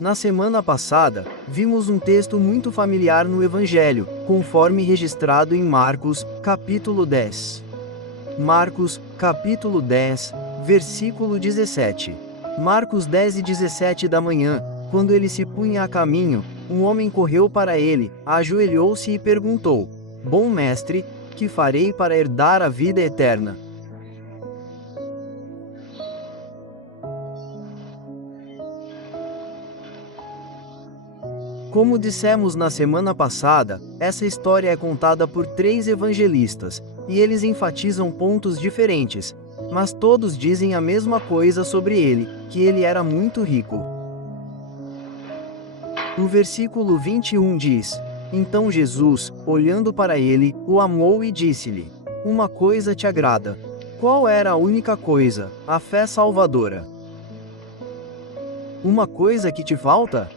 Na semana passada, vimos um texto muito familiar no Evangelho, conforme registrado em Marcos, capítulo 10. Marcos, capítulo 10, versículo 17. Marcos 10 e 17 da manhã, quando ele se punha a caminho, um homem correu para ele, ajoelhou-se e perguntou: Bom mestre, que farei para herdar a vida eterna? Como dissemos na semana passada, essa história é contada por 3 evangelistas, e eles enfatizam pontos diferentes, mas todos dizem a mesma coisa sobre ele, que ele era muito rico. O versículo 21 diz: Então Jesus, olhando para ele, o amou e disse-lhe: Uma coisa te agrada. Qual era a única coisa? A fé salvadora. Uma coisa que te falta?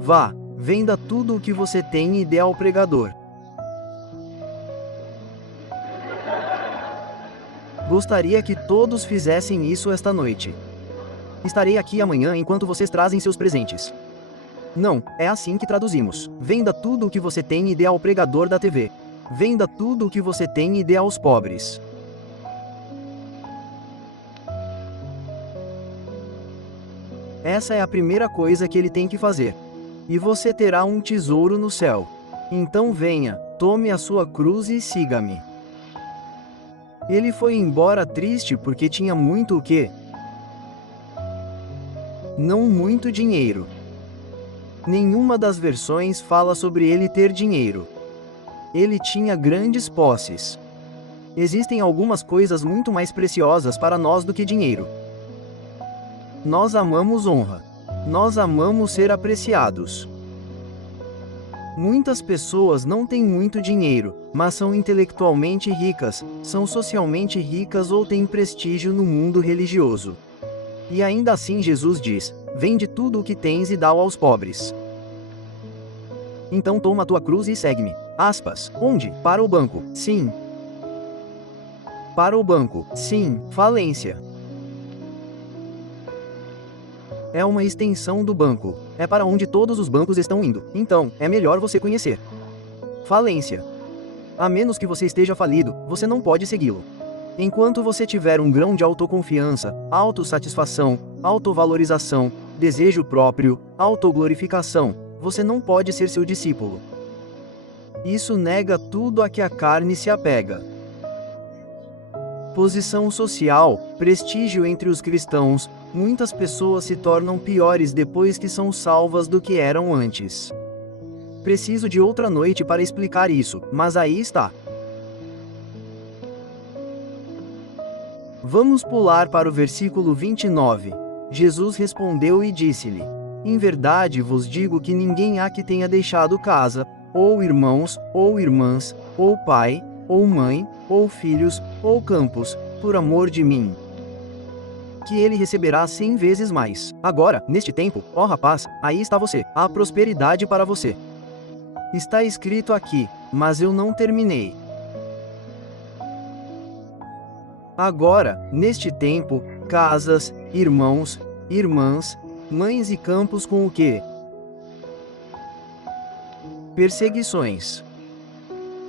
Vá, venda tudo o que você tem e dê ao pregador. Gostaria que todos fizessem isso esta noite. Estarei aqui amanhã enquanto vocês trazem seus presentes. Não, é assim que traduzimos. Venda tudo o que você tem e dê ao pregador da TV. Venda tudo o que você tem e dê aos pobres. Essa é a primeira coisa que ele tem que fazer. E você terá um tesouro no céu. Então venha, tome a sua cruz e siga-me. Ele foi embora triste porque tinha muito o quê? Não muito dinheiro. Nenhuma das versões fala sobre ele ter dinheiro. Ele tinha grandes posses. Existem algumas coisas muito mais preciosas para nós do que dinheiro. Nós amamos honra. Nós amamos ser apreciados. Muitas pessoas não têm muito dinheiro, mas são intelectualmente ricas, são socialmente ricas ou têm prestígio no mundo religioso. E ainda assim Jesus diz: Vende tudo o que tens e dá-o aos pobres. Então toma a tua cruz e segue-me. Aspas. Onde? Para o banco. Sim. Para o banco. Sim. Falência. É uma extensão do banco. É para onde todos os bancos estão indo. Então, é melhor você conhecer. Falência. A menos que você esteja falido, você não pode segui-lo. Enquanto você tiver um grão de autoconfiança, autossatisfação, autovalorização, desejo próprio, autoglorificação, você não pode ser seu discípulo. Isso nega tudo a que a carne se apega. Posição social, prestígio entre os cristãos, muitas pessoas se tornam piores depois que são salvas do que eram antes. Preciso de outra noite para explicar isso, mas aí está. Vamos pular para o versículo 29. Jesus respondeu e disse-lhe: Em verdade vos digo que ninguém há que tenha deixado casa, ou irmãos, ou irmãs, ou pai, ou mãe, ou filhos, ou campos, por amor de mim, que ele receberá 100 vezes mais. Agora, neste tempo, ó rapaz, aí está você, há prosperidade para você. Está escrito aqui, mas eu não terminei. Agora, neste tempo, casas, irmãos, irmãs, mães e campos com o quê? Perseguições.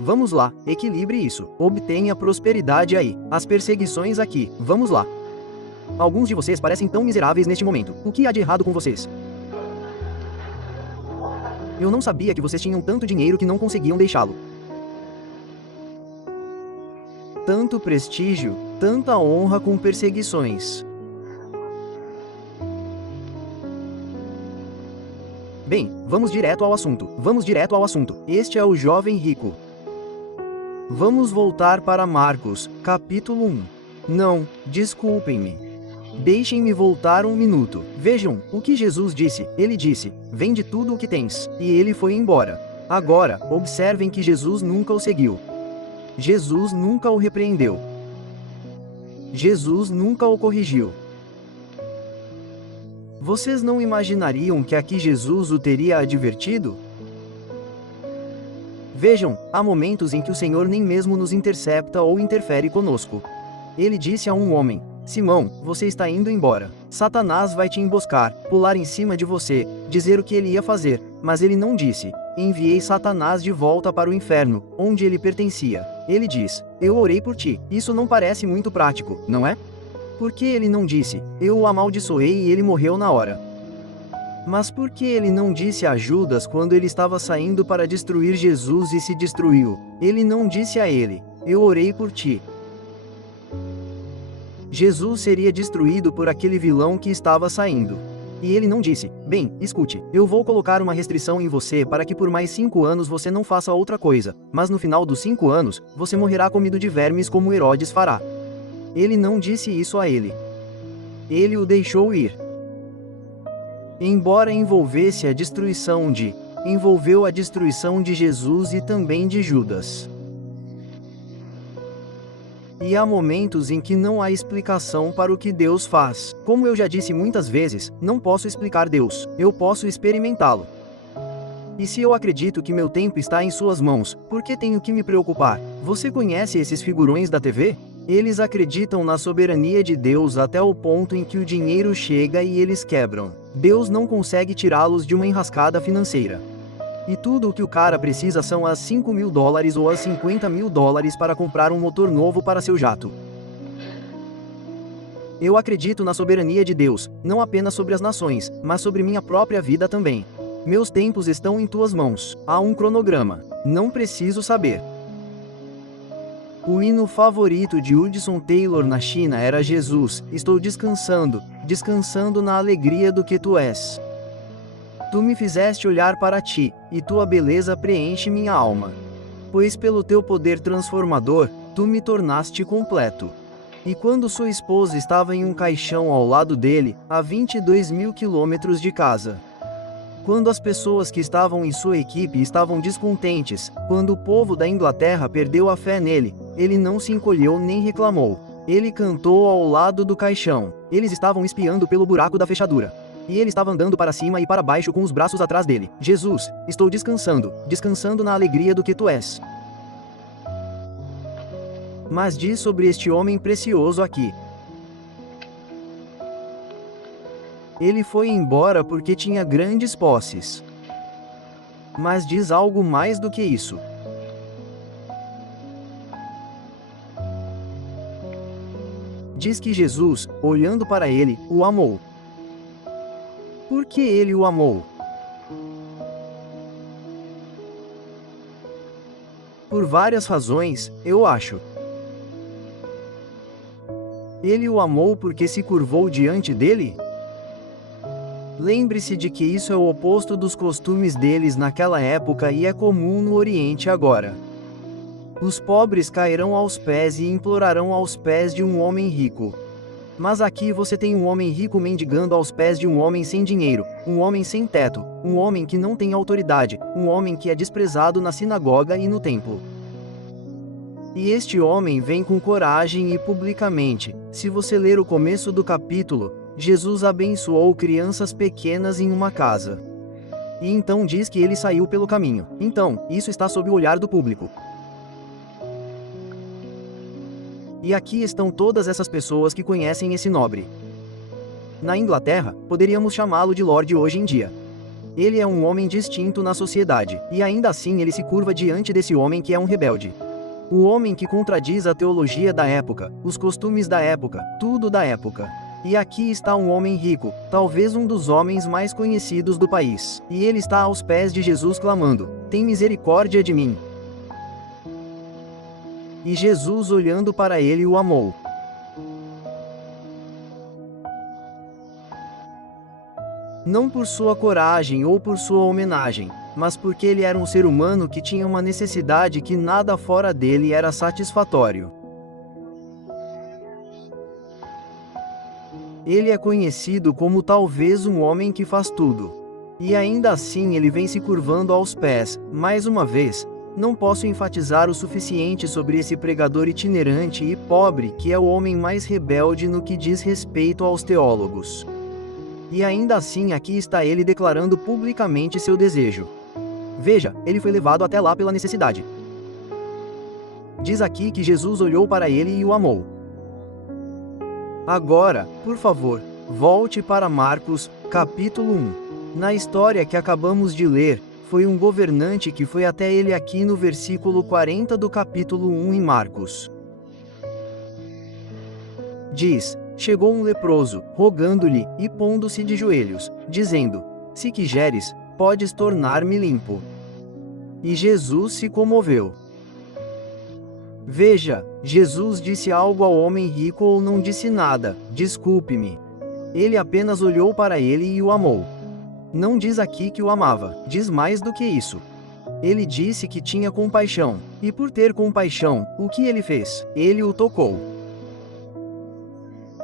Vamos lá, equilibre isso, obtenha prosperidade aí, as perseguições aqui, vamos lá. Alguns de vocês parecem tão miseráveis neste momento, o que há de errado com vocês? Eu não sabia que vocês tinham tanto dinheiro que não conseguiam deixá-lo. Tanto prestígio, tanta honra com perseguições. Bem, vamos direto ao assunto, este é o jovem rico. Vamos voltar para Marcos, capítulo 1. Não, desculpem-me. Deixem-me voltar um minuto. Vejam, o que Jesus disse. Ele disse: Vende tudo o que tens. E ele foi embora. Agora, observem que Jesus nunca o seguiu. Jesus nunca o repreendeu. Jesus nunca o corrigiu. Vocês não imaginariam que aqui Jesus o teria advertido? Vejam, há momentos em que o Senhor nem mesmo nos intercepta ou interfere conosco. Ele disse a um homem: Simão, você está indo embora. Satanás vai te emboscar, pular em cima de você, dizer o que ele ia fazer, mas ele não disse: enviei Satanás de volta para o inferno, onde ele pertencia. Ele diz: eu orei por ti. Isso não parece muito prático, não é? Por que ele não disse: eu o amaldiçoei e ele morreu na hora? Mas por que ele não disse a Judas quando ele estava saindo para destruir Jesus e se destruiu? Ele não disse a ele: eu orei por ti. Jesus seria destruído por aquele vilão que estava saindo. E ele não disse: bem, escute, eu vou colocar uma restrição em você para que por mais 5 anos você não faça outra coisa, mas no final dos 5 anos, você morrerá comido de vermes como Herodes fará. Ele não disse isso a ele. Ele o deixou ir. Embora envolvesse a destruição envolveu a destruição de Jesus e também de Judas. E há momentos em que não há explicação para o que Deus faz. Como eu já disse muitas vezes, não posso explicar Deus, eu posso experimentá-lo. E se eu acredito que meu tempo está em suas mãos, por que tenho que me preocupar? Você conhece esses figurões da TV? Eles acreditam na soberania de Deus até o ponto em que o dinheiro chega e eles quebram. Deus não consegue tirá-los de uma enrascada financeira. E tudo o que o cara precisa são as $5.000 ou as $50.000 para comprar um motor novo para seu jato. Eu acredito na soberania de Deus, não apenas sobre as nações, mas sobre minha própria vida também. Meus tempos estão em tuas mãos. Há um cronograma. Não preciso saber. O hino favorito de Hudson Taylor na China era Jesus, estou descansando, descansando na alegria do que tu és. Tu me fizeste olhar para ti, e tua beleza preenche minha alma. Pois pelo teu poder transformador, tu me tornaste completo. E quando sua esposa estava em um caixão ao lado dele, a 22.000 quilômetros de casa. Quando as pessoas que estavam em sua equipe estavam descontentes, quando o povo da Inglaterra perdeu a fé nele, ele não se encolheu nem reclamou. Ele cantou ao lado do caixão. Eles estavam espiando pelo buraco da fechadura. E ele estava andando para cima e para baixo com os braços atrás dele. Jesus, estou descansando, descansando na alegria do que tu és. Mas diz sobre este homem precioso aqui. Ele foi embora porque tinha grandes posses. Mas diz algo mais do que isso. Diz que Jesus, olhando para ele, o amou. Por que ele o amou? Por várias razões, eu acho. Ele o amou porque se curvou diante dele? Lembre-se de que isso é o oposto dos costumes deles naquela época e é comum no Oriente agora. Os pobres cairão aos pés e implorarão aos pés de um homem rico. Mas aqui você tem um homem rico mendigando aos pés de um homem sem dinheiro, um homem sem teto, um homem que não tem autoridade, um homem que é desprezado na sinagoga e no templo. E este homem vem com coragem e publicamente. Se você ler o começo do capítulo, Jesus abençoou crianças pequenas em uma casa. E então diz que ele saiu pelo caminho. Então, isso está sob o olhar do público. E aqui estão todas essas pessoas que conhecem esse nobre. Na Inglaterra, poderíamos chamá-lo de Lorde hoje em dia. Ele é um homem distinto na sociedade, e ainda assim ele se curva diante desse homem que é um rebelde. O homem que contradiz a teologia da época, os costumes da época, tudo da época. E aqui está um homem rico, talvez um dos homens mais conhecidos do país. E ele está aos pés de Jesus clamando: tem misericórdia de mim. E Jesus, olhando para ele, o amou. Não por sua coragem ou por sua homenagem, mas porque ele era um ser humano que tinha uma necessidade que nada fora dele era satisfatório. Ele é conhecido como talvez um homem que faz tudo. E ainda assim ele vem se curvando aos pés, mais uma vez. Não posso enfatizar o suficiente sobre esse pregador itinerante e pobre que é o homem mais rebelde no que diz respeito aos teólogos. E ainda assim aqui está ele declarando publicamente seu desejo. Veja, ele foi levado até lá pela necessidade. Diz aqui que Jesus olhou para ele e o amou. Agora, por favor, volte para Marcos, capítulo 1. Na história que acabamos de ler, foi um governante que foi até ele aqui no versículo 40 do capítulo 1 em Marcos. Diz: chegou um leproso, rogando-lhe, e pondo-se de joelhos, dizendo: se quiseres, podes tornar-me limpo. E Jesus se comoveu. Veja, Jesus disse algo ao homem rico ou não disse nada, desculpe-me. Ele apenas olhou para ele e o amou. Não diz aqui que o amava, diz mais do que isso. Ele disse que tinha compaixão, e por ter compaixão, o que ele fez? Ele o tocou.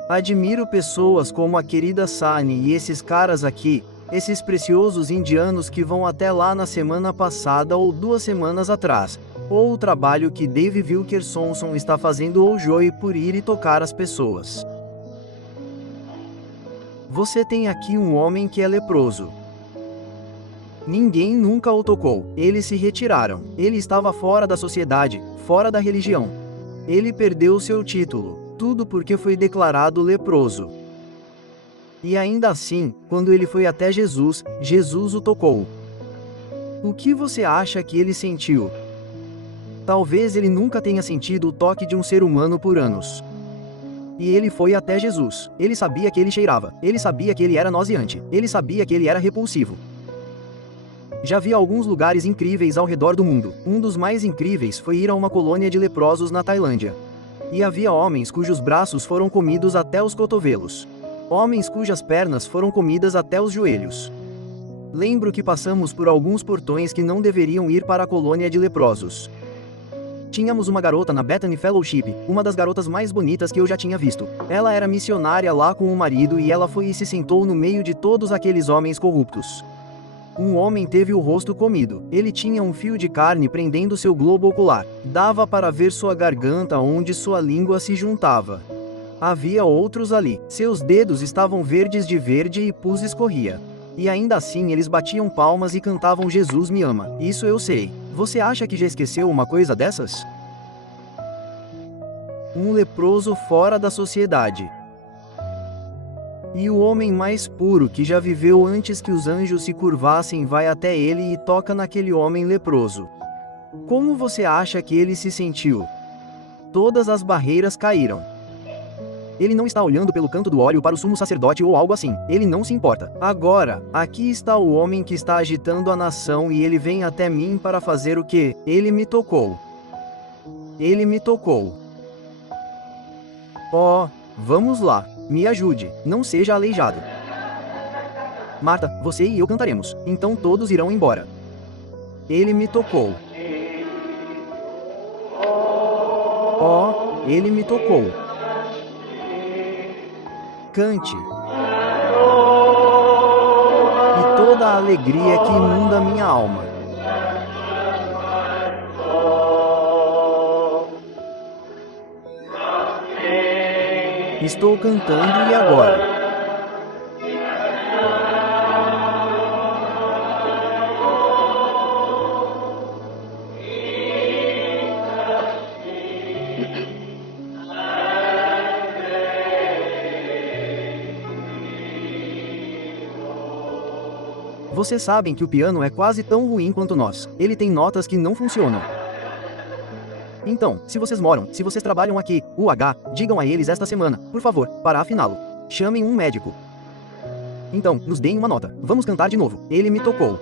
Admiro pessoas como a querida Sani e esses caras aqui, esses preciosos indianos que vão até lá na semana passada ou 2 semanas atrás, ou o trabalho que Dave Wilkerson está fazendo ou Joey por ir e tocar as pessoas. Você tem aqui um homem que é leproso. Ninguém nunca o tocou, eles se retiraram, ele estava fora da sociedade, fora da religião. Ele perdeu seu título, tudo porque foi declarado leproso. E ainda assim, quando ele foi até Jesus, Jesus o tocou. O que você acha que ele sentiu? Talvez ele nunca tenha sentido o toque de um ser humano por anos. E ele foi até Jesus. Ele sabia que ele cheirava. Ele sabia que ele era nauseante. Ele sabia que ele era repulsivo. Já vi alguns lugares incríveis ao redor do mundo. Um dos mais incríveis foi ir a uma colônia de leprosos na Tailândia. E havia homens cujos braços foram comidos até os cotovelos. Homens cujas pernas foram comidas até os joelhos. Lembro que passamos por alguns portões que não deveriam ir para a colônia de leprosos. Tínhamos uma garota na Bethany Fellowship, uma das garotas mais bonitas que eu já tinha visto. Ela era missionária lá com o marido e ela foi e se sentou no meio de todos aqueles homens corruptos. Um homem teve o rosto comido. Ele tinha um fio de carne prendendo seu globo ocular. Dava para ver sua garganta onde sua língua se juntava. Havia outros ali. Seus dedos estavam verdes de verde e pus escorria. E ainda assim eles batiam palmas e cantavam Jesus me ama. Isso eu sei. Você acha que já esqueceu uma coisa dessas? Um leproso fora da sociedade. E o homem mais puro que já viveu antes que os anjos se curvassem vai até ele e toca naquele homem leproso. Como você acha que ele se sentiu? Todas as barreiras caíram. Ele não está olhando pelo canto do olho para o sumo sacerdote ou algo assim, ele não se importa. Agora, aqui está o homem que está agitando a nação e ele vem até mim para fazer o quê? Ele me tocou. Ele me tocou. Oh, vamos lá, me ajude, não seja aleijado. Marta, você e eu cantaremos, então todos irão embora. Ele me tocou. Oh, ele me tocou. Cante. E toda a alegria que inunda minha alma. Estou cantando e agora? Vocês sabem que o piano é quase tão ruim quanto nós. Ele tem notas que não funcionam. Então, se vocês moram, se vocês trabalham aqui, digam a eles esta semana, por favor, para afiná-lo. Chamem um médico. Então, nos deem uma nota. Vamos cantar de novo. Ele me tocou.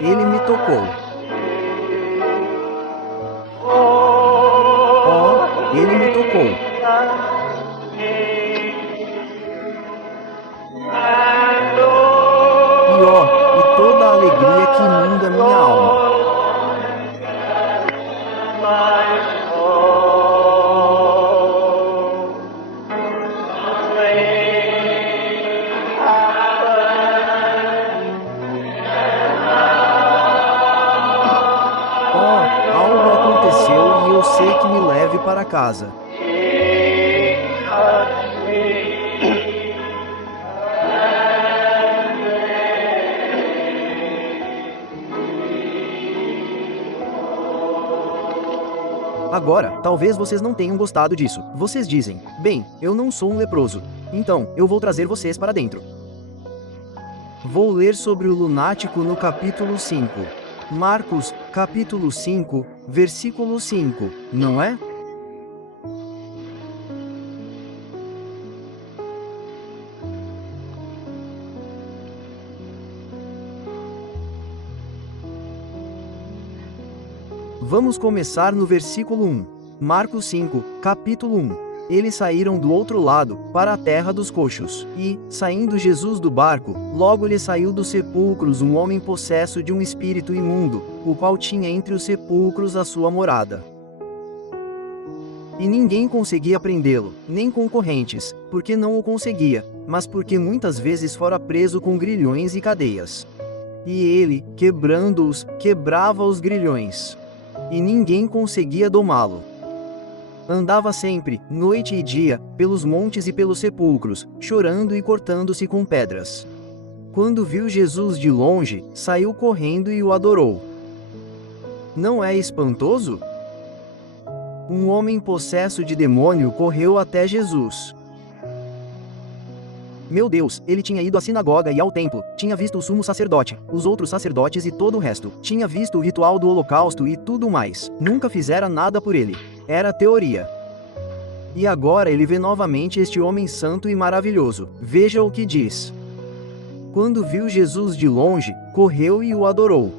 Ele me tocou. Oh, ele me tocou. E toda a alegria que inunda minha alma. Oh, algo aconteceu e eu sei que me leve para casa. Agora, talvez vocês não tenham gostado disso. Vocês dizem: bem, eu não sou um leproso. Então, eu vou trazer vocês para dentro. Vou ler sobre o lunático no capítulo 5. Marcos, capítulo 5, versículo 5, não é? Vamos começar no versículo 1. Marcos 5, capítulo 1. Eles saíram do outro lado, para a terra dos coxos. E, saindo Jesus do barco, logo lhe saiu dos sepulcros um homem possesso de um espírito imundo, o qual tinha entre os sepulcros a sua morada. E ninguém conseguia prendê-lo, nem com correntes, porque não o conseguia, mas porque muitas vezes fora preso com grilhões e cadeias. E ele, quebrando-os, quebrava os grilhões. E ninguém conseguia domá-lo. Andava sempre, noite e dia, pelos montes e pelos sepulcros, chorando e cortando-se com pedras. Quando viu Jesus de longe, saiu correndo e o adorou. Não é espantoso? Um homem possesso de demônio correu até Jesus. Meu Deus, ele tinha ido à sinagoga e ao templo, tinha visto o sumo sacerdote, os outros sacerdotes e todo o resto, tinha visto o ritual do holocausto e tudo mais, nunca fizera nada por ele. Era teoria. E agora ele vê novamente este homem santo e maravilhoso. Veja o que diz. Quando viu Jesus de longe, correu e o adorou.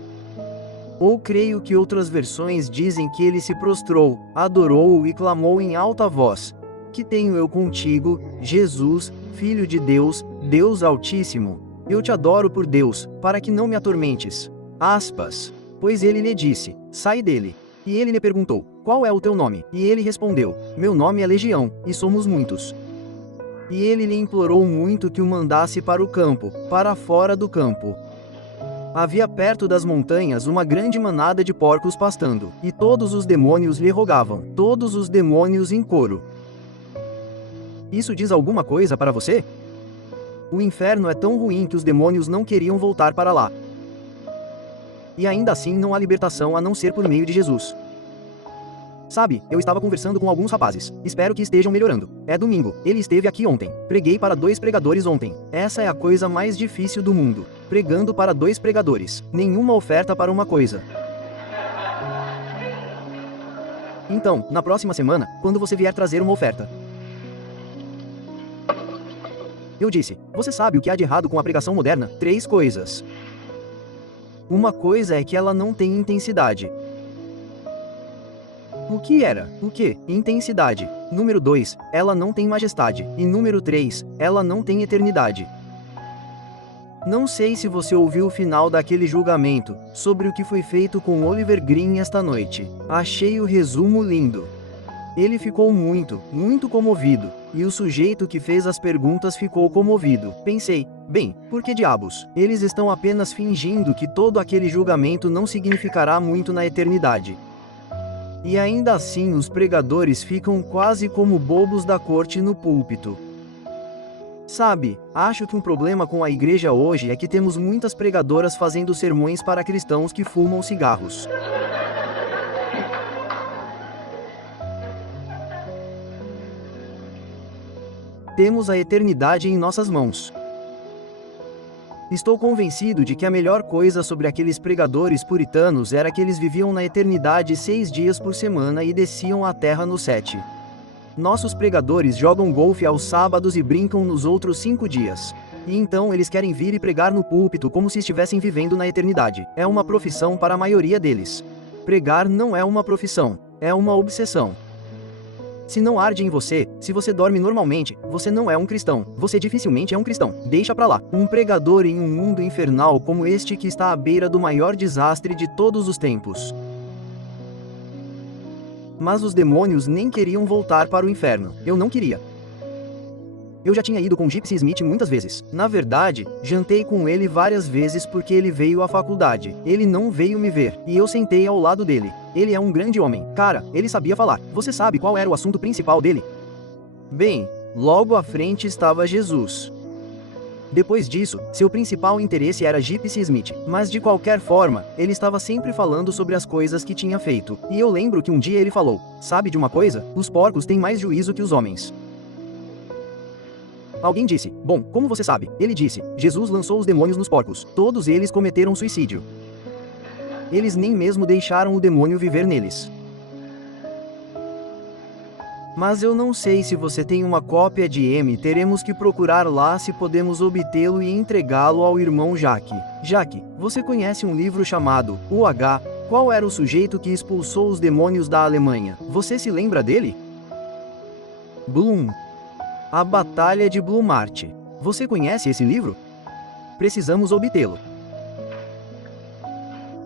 Ou creio que outras versões dizem que ele se prostrou, adorou-o e clamou em alta voz: que tenho eu contigo, Jesus, Filho de Deus, Deus Altíssimo? Eu te adoro por Deus, para que não me atormentes. Aspas. Pois ele lhe disse: sai dele. E ele lhe perguntou: qual é o teu nome? E ele respondeu: meu nome é Legião, e somos muitos. E ele lhe implorou muito que o mandasse para o campo, para fora do campo. Havia perto das montanhas uma grande manada de porcos pastando, e todos os demônios lhe rogavam, todos os demônios em coro. Isso diz alguma coisa para você? O inferno é tão ruim que os demônios não queriam voltar para lá. E ainda assim não há libertação a não ser por meio de Jesus. Sabe, eu estava conversando com alguns rapazes. Espero que estejam melhorando. É domingo. Ele esteve aqui ontem. Preguei para 2 pregadores ontem. Essa é a coisa mais difícil do mundo. Pregando para 2 pregadores. Nenhuma oferta para uma coisa. Então, na próxima semana, quando você vier trazer uma oferta. Eu disse: você sabe o que há de errado com a pregação moderna? 3 coisas. Uma coisa é que ela não tem intensidade. O que era? O que? Intensidade. Número 2, ela não tem majestade. E número 3, ela não tem eternidade. Não sei se você ouviu o final daquele julgamento, sobre o que foi feito com Oliver Green esta noite. Achei o resumo lindo. Ele ficou muito comovido, e o sujeito que fez as perguntas ficou comovido. Pensei: bem, por que diabos? Eles estão apenas fingindo que todo aquele julgamento não significará muito na eternidade. E ainda assim os pregadores ficam quase como bobos da corte no púlpito. Sabe, acho que um problema com a igreja hoje é que temos muitas pregadoras fazendo sermões para cristãos que fumam cigarros. Temos a eternidade em nossas mãos. Estou convencido de que a melhor coisa sobre aqueles pregadores puritanos era que eles viviam na eternidade 6 dias por semana e desciam à terra no 7. Nossos pregadores jogam golfe aos sábados e brincam nos outros 5 dias. E então eles querem vir e pregar no púlpito como se estivessem vivendo na eternidade. É uma profissão para a maioria deles. Pregar não é uma profissão, é uma obsessão. Se não arde em você, se você dorme normalmente, você não é um cristão. Você dificilmente é um cristão. Deixa pra lá. Um pregador em um mundo infernal como este que está à beira do maior desastre de todos os tempos. Mas os demônios nem queriam voltar para o inferno. Eu não queria. Eu já tinha ido com Gypsy Smith muitas vezes. Na verdade, jantei com ele várias vezes porque ele veio à faculdade. Ele não veio me ver, e eu sentei ao lado dele. Ele é um grande homem. Cara, ele sabia falar. Você sabe qual era o assunto principal dele? Bem, logo à frente estava Jesus. Depois disso, seu principal interesse era Gypsy Smith, mas de qualquer forma, ele estava sempre falando sobre as coisas que tinha feito. E eu lembro que um dia ele falou: sabe de uma coisa? Os porcos têm mais juízo que os homens. Alguém disse: bom, como você sabe? Ele disse: Jesus lançou os demônios nos porcos. Todos eles cometeram suicídio. Eles nem mesmo deixaram o demônio viver neles. Mas eu não sei se você tem uma cópia de M. Teremos que procurar lá se podemos obtê-lo e entregá-lo ao irmão Jack. Jack, você conhece um livro chamado O H? Qual era o sujeito que expulsou os demônios da Alemanha? Você se lembra dele? Bloom. A Batalha de Blumart. Você conhece esse livro? Precisamos obtê-lo.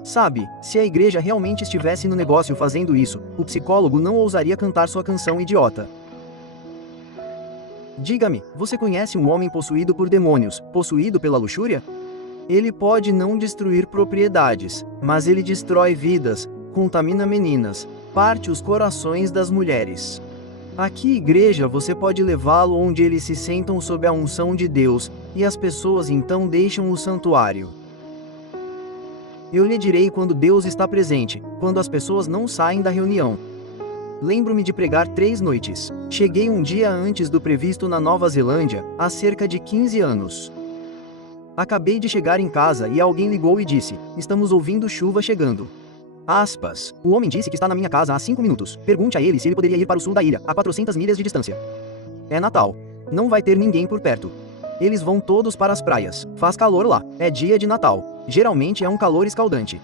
Sabe, se a igreja realmente estivesse no negócio fazendo isso, o psicólogo não ousaria cantar sua canção idiota. Diga-me, você conhece um homem possuído por demônios, possuído pela luxúria? Ele pode não destruir propriedades, mas ele destrói vidas, contamina meninas, parte os corações das mulheres. A que igreja você pode levá-lo onde eles se sentam sob a unção de Deus, e as pessoas então deixam o santuário? Eu lhe direi quando Deus está presente, quando as pessoas não saem da reunião. Lembro-me de pregar 3 noites. Cheguei um dia antes do previsto na Nova Zelândia, há cerca de 15 anos. Acabei de chegar em casa e alguém ligou e disse: estamos ouvindo chuva chegando. Aspas. O homem disse que está na minha casa há 5 minutos. Pergunte a ele se ele poderia ir para o sul da ilha, a 400 milhas de distância. É Natal. Não vai ter ninguém por perto. Eles vão todos para as praias. Faz calor lá. É dia de Natal. Geralmente é um calor escaldante.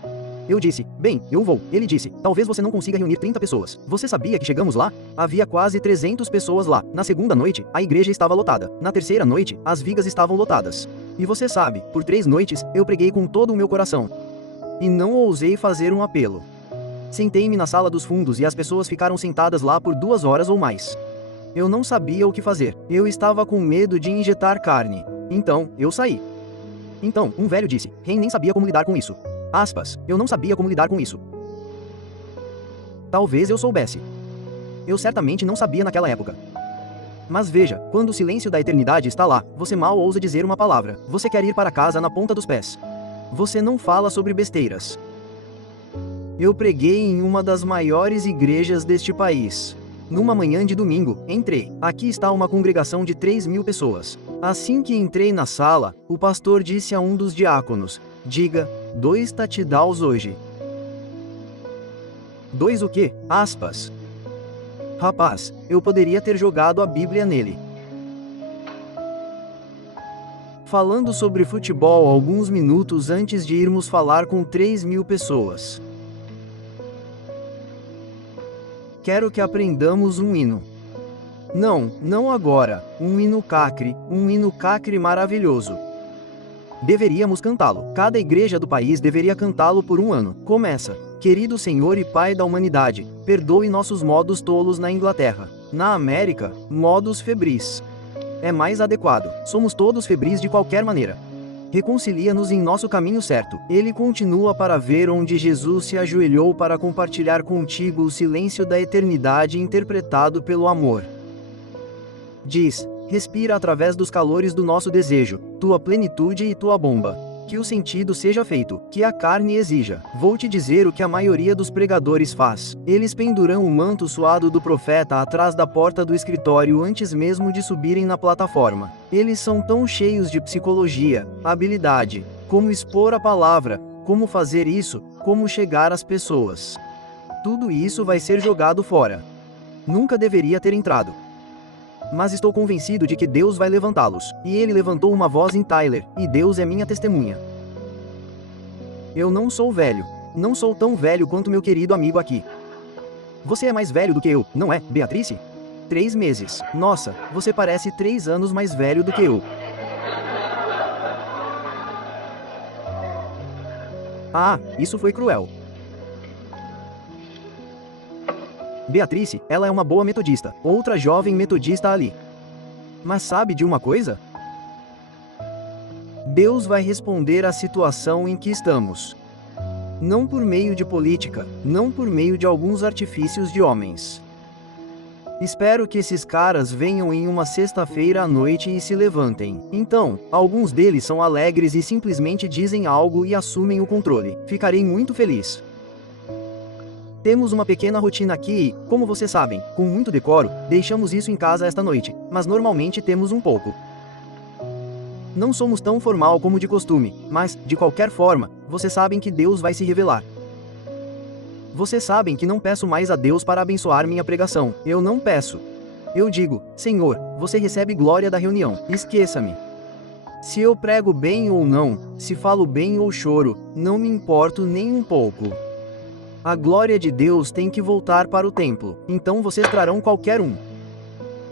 Eu disse: bem, eu vou. Ele disse: talvez você não consiga reunir 30 pessoas. Você sabia que chegamos lá? Havia quase 300 pessoas lá. Na segunda noite, a igreja estava lotada. Na terceira noite, as vigas estavam lotadas. E você sabe, por 3 noites, eu preguei com todo o meu coração. E não ousei fazer um apelo. Sentei-me na sala dos fundos e as pessoas ficaram sentadas lá por 2 horas ou mais. Eu não sabia o que fazer. Eu estava com medo de injetar carne. Então, eu saí. Então, um velho disse: Ren nem sabia como lidar com isso. Aspas. Eu não sabia como lidar com isso. Talvez eu soubesse. Eu certamente não sabia naquela época. Mas veja, quando o silêncio da eternidade está lá, você mal ousa dizer uma palavra. Você quer ir para casa na ponta dos pés. Você não fala sobre besteiras. Eu preguei em uma das maiores igrejas deste país. Numa manhã de domingo, entrei. Aqui está uma congregação de 3.000 pessoas. Assim que entrei na sala, o pastor disse a um dos diáconos: diga, 2 touchdowns hoje. 2 o quê? Aspas. Rapaz, eu poderia ter jogado a Bíblia nele. Falando sobre futebol alguns minutos antes de irmos falar com 3.000 pessoas. Quero que aprendamos um hino. Não, não agora, um hino cacre maravilhoso. Deveríamos cantá-lo. Cada igreja do país deveria cantá-lo por 1 ano. Começa. Querido Senhor e Pai da humanidade, perdoe nossos modos tolos na Inglaterra. Na América, modos febris. É mais adequado. Somos todos febris de qualquer maneira. Reconcilia-nos em nosso caminho certo. Ele continua para ver onde Jesus se ajoelhou para compartilhar contigo o silêncio da eternidade interpretado pelo amor. Diz: respira através dos calores do nosso desejo, tua plenitude e tua bomba. Que o sentido seja feito, que a carne exija. Vou te dizer o que a maioria dos pregadores faz. Eles penduram o manto suado do profeta atrás da porta do escritório antes mesmo de subirem na plataforma. Eles são tão cheios de psicologia, habilidade, como expor a palavra, como fazer isso, como chegar às pessoas. Tudo isso vai ser jogado fora. Nunca deveria ter entrado. Mas estou convencido de que Deus vai levantá-los. E ele levantou uma voz em Tyler, e Deus é minha testemunha. Eu não sou velho. Não sou tão velho quanto meu querido amigo aqui. Você é mais velho do que eu, não é, Beatrice? 3 meses. Nossa, você parece 3 anos mais velho do que eu. Ah, isso foi cruel. Beatrice, ela é uma boa metodista, outra jovem metodista ali. Mas sabe de uma coisa? Deus vai responder à situação em que estamos. Não por meio de política, não por meio de alguns artifícios de homens. Espero que esses caras venham em uma sexta-feira à noite e se levantem. Então, alguns deles são alegres e simplesmente dizem algo e assumem o controle. Ficarei muito feliz. Temos uma pequena rotina aqui e, como vocês sabem, com muito decoro, deixamos isso em casa esta noite, mas normalmente temos um pouco. Não somos tão formal como de costume, mas, de qualquer forma, vocês sabem que Deus vai se revelar. Vocês sabem que não peço mais a Deus para abençoar minha pregação, eu não peço. Eu digo, Senhor, você recebe glória da reunião, esqueça-me. Se eu prego bem ou não, se falo bem ou choro, não me importo nem um pouco. A glória de Deus tem que voltar para o templo, então vocês trarão qualquer um.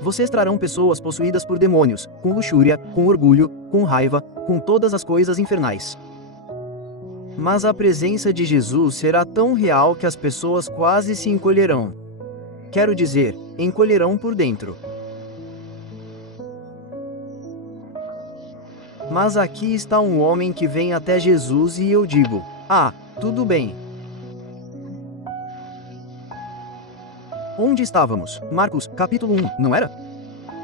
Vocês trarão pessoas possuídas por demônios, com luxúria, com orgulho, com raiva, com todas as coisas infernais. Mas a presença de Jesus será tão real que as pessoas quase se encolherão. Quero dizer, encolherão por dentro. Mas aqui está um homem que vem até Jesus e eu digo, tudo bem. Onde estávamos? Marcos, capítulo 1, não era?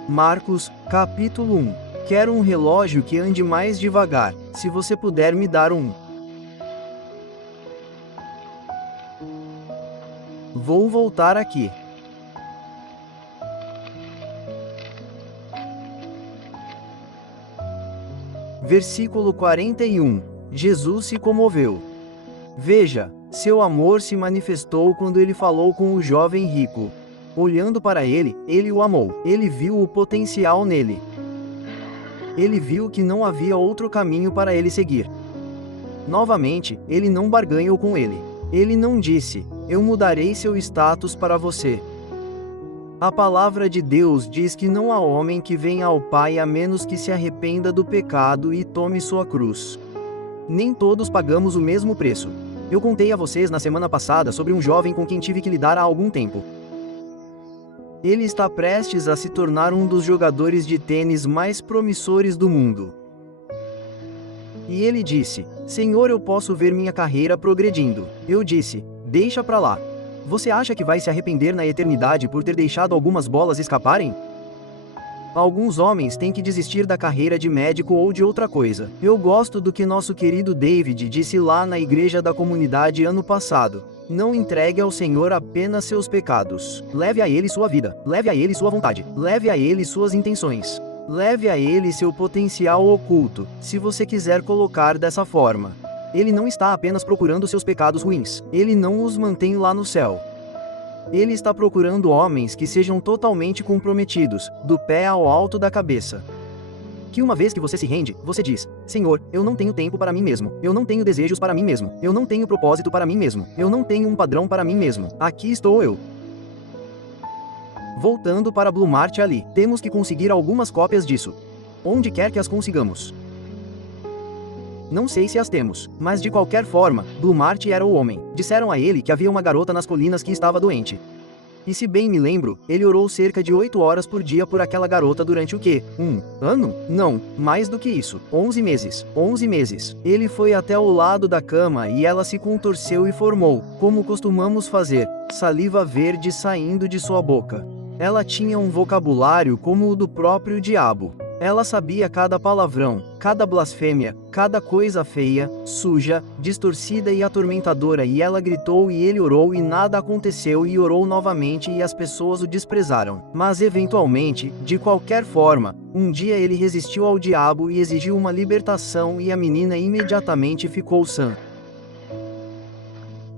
Marcos, capítulo 1. Quero um relógio que ande mais devagar, se você puder me dar um. Vou voltar aqui. Versículo 41. Jesus se comoveu. Veja, seu amor se manifestou quando ele falou com o jovem rico. Olhando para ele, ele o amou. Ele viu o potencial nele. Ele viu que não havia outro caminho para ele seguir. Novamente, ele não barganhou com ele. Ele não disse, eu mudarei seu status para você. A palavra de Deus diz que não há homem que venha ao Pai a menos que se arrependa do pecado e tome sua cruz. Nem todos pagamos o mesmo preço. Eu contei a vocês na semana passada sobre um jovem com quem tive que lidar há algum tempo. Ele está prestes a se tornar um dos jogadores de tênis mais promissores do mundo. E ele disse, Senhor, eu posso ver minha carreira progredindo. Eu disse, deixa pra lá. Você acha que vai se arrepender na eternidade por ter deixado algumas bolas escaparem? Alguns homens têm que desistir da carreira de médico ou de outra coisa. Eu gosto do que nosso querido David disse lá na igreja da comunidade ano passado. Não entregue ao Senhor apenas seus pecados. Leve a Ele sua vida. Leve a Ele sua vontade. Leve a Ele suas intenções. Leve a Ele seu potencial oculto, se você quiser colocar dessa forma. Ele não está apenas procurando seus pecados ruins. Ele não os mantém lá no céu. Ele está procurando homens que sejam totalmente comprometidos, do pé ao alto da cabeça. Que uma vez que você se rende, você diz, Senhor, eu não tenho tempo para mim mesmo, eu não tenho desejos para mim mesmo, eu não tenho propósito para mim mesmo, eu não tenho um padrão para mim mesmo, aqui estou eu. Voltando para Blue Mart ali, temos que conseguir algumas cópias disso. Onde quer que as consigamos. Não sei se as temos, mas de qualquer forma, Blue Mart era o homem. Disseram a ele que havia uma garota nas colinas que estava doente. E se bem me lembro, ele orou cerca de 8 horas por dia por aquela garota durante o quê? Um ano? Não, mais do que isso. 11 meses. 11 meses. Ele foi até o lado da cama e ela se contorceu e formou, como costumamos fazer, saliva verde saindo de sua boca. Ela tinha um vocabulário como o do próprio diabo. Ela sabia cada palavrão, cada blasfêmia, cada coisa feia, suja, distorcida e atormentadora, e ela gritou e ele orou e nada aconteceu e orou novamente e as pessoas o desprezaram. Mas eventualmente, de qualquer forma, um dia ele resistiu ao diabo e exigiu uma libertação e a menina imediatamente ficou sã.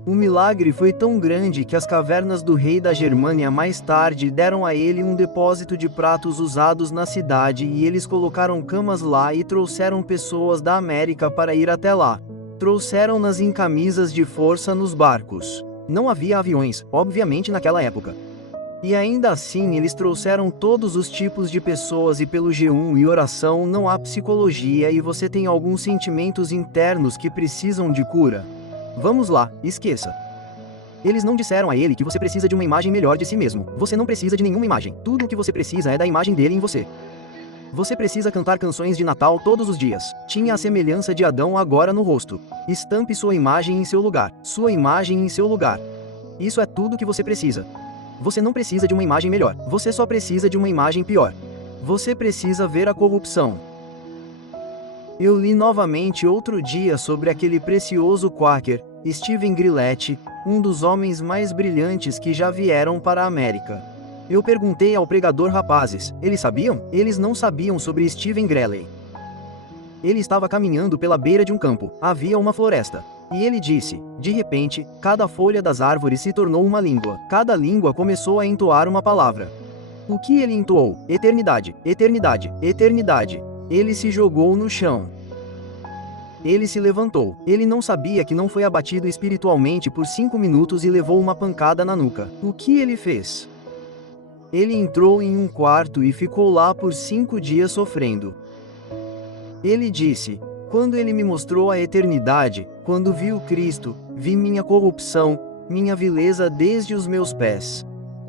O milagre foi tão grande que as cavernas do rei da Germânia mais tarde deram a ele um depósito de pratos usados na cidade e eles colocaram camas lá e trouxeram pessoas da América para ir até lá. Trouxeram-nas em camisas de força nos barcos. Não havia aviões, obviamente naquela época. E ainda assim eles trouxeram todos os tipos de pessoas e pelo jejum e oração não há psicologia e você tem alguns sentimentos internos que precisam de cura. Vamos lá, esqueça. Eles não disseram a ele que você precisa de uma imagem melhor de si mesmo. Você não precisa de nenhuma imagem. Tudo o que você precisa é da imagem dele em você. Você precisa cantar canções de Natal todos os dias. Tinha a semelhança de Adão agora no rosto. Estampe sua imagem em seu lugar. Sua imagem em seu lugar. Isso é tudo que você precisa. Você não precisa de uma imagem melhor, você só precisa de uma imagem pior. Você precisa ver a corrupção. Eu li novamente outro dia sobre aquele precioso Quaker, Stephen Grillette, um dos homens mais brilhantes que já vieram para a América. Eu perguntei ao pregador: rapazes, eles sabiam? Eles não sabiam sobre Stephen Grelley. Ele estava caminhando pela beira de um campo, havia uma floresta. E ele disse: de repente, cada folha das árvores se tornou uma língua, cada língua começou a entoar uma palavra. O que ele entoou? Eternidade, eternidade, eternidade. Ele se jogou no chão. Ele se levantou. Ele não sabia que não foi abatido espiritualmente por 5 minutos e levou uma pancada na nuca. O que ele fez? Ele entrou em um quarto e ficou lá por 5 dias sofrendo. Ele disse: quando ele me mostrou a eternidade, quando vi o Cristo, vi minha corrupção, minha vileza desde os meus pés.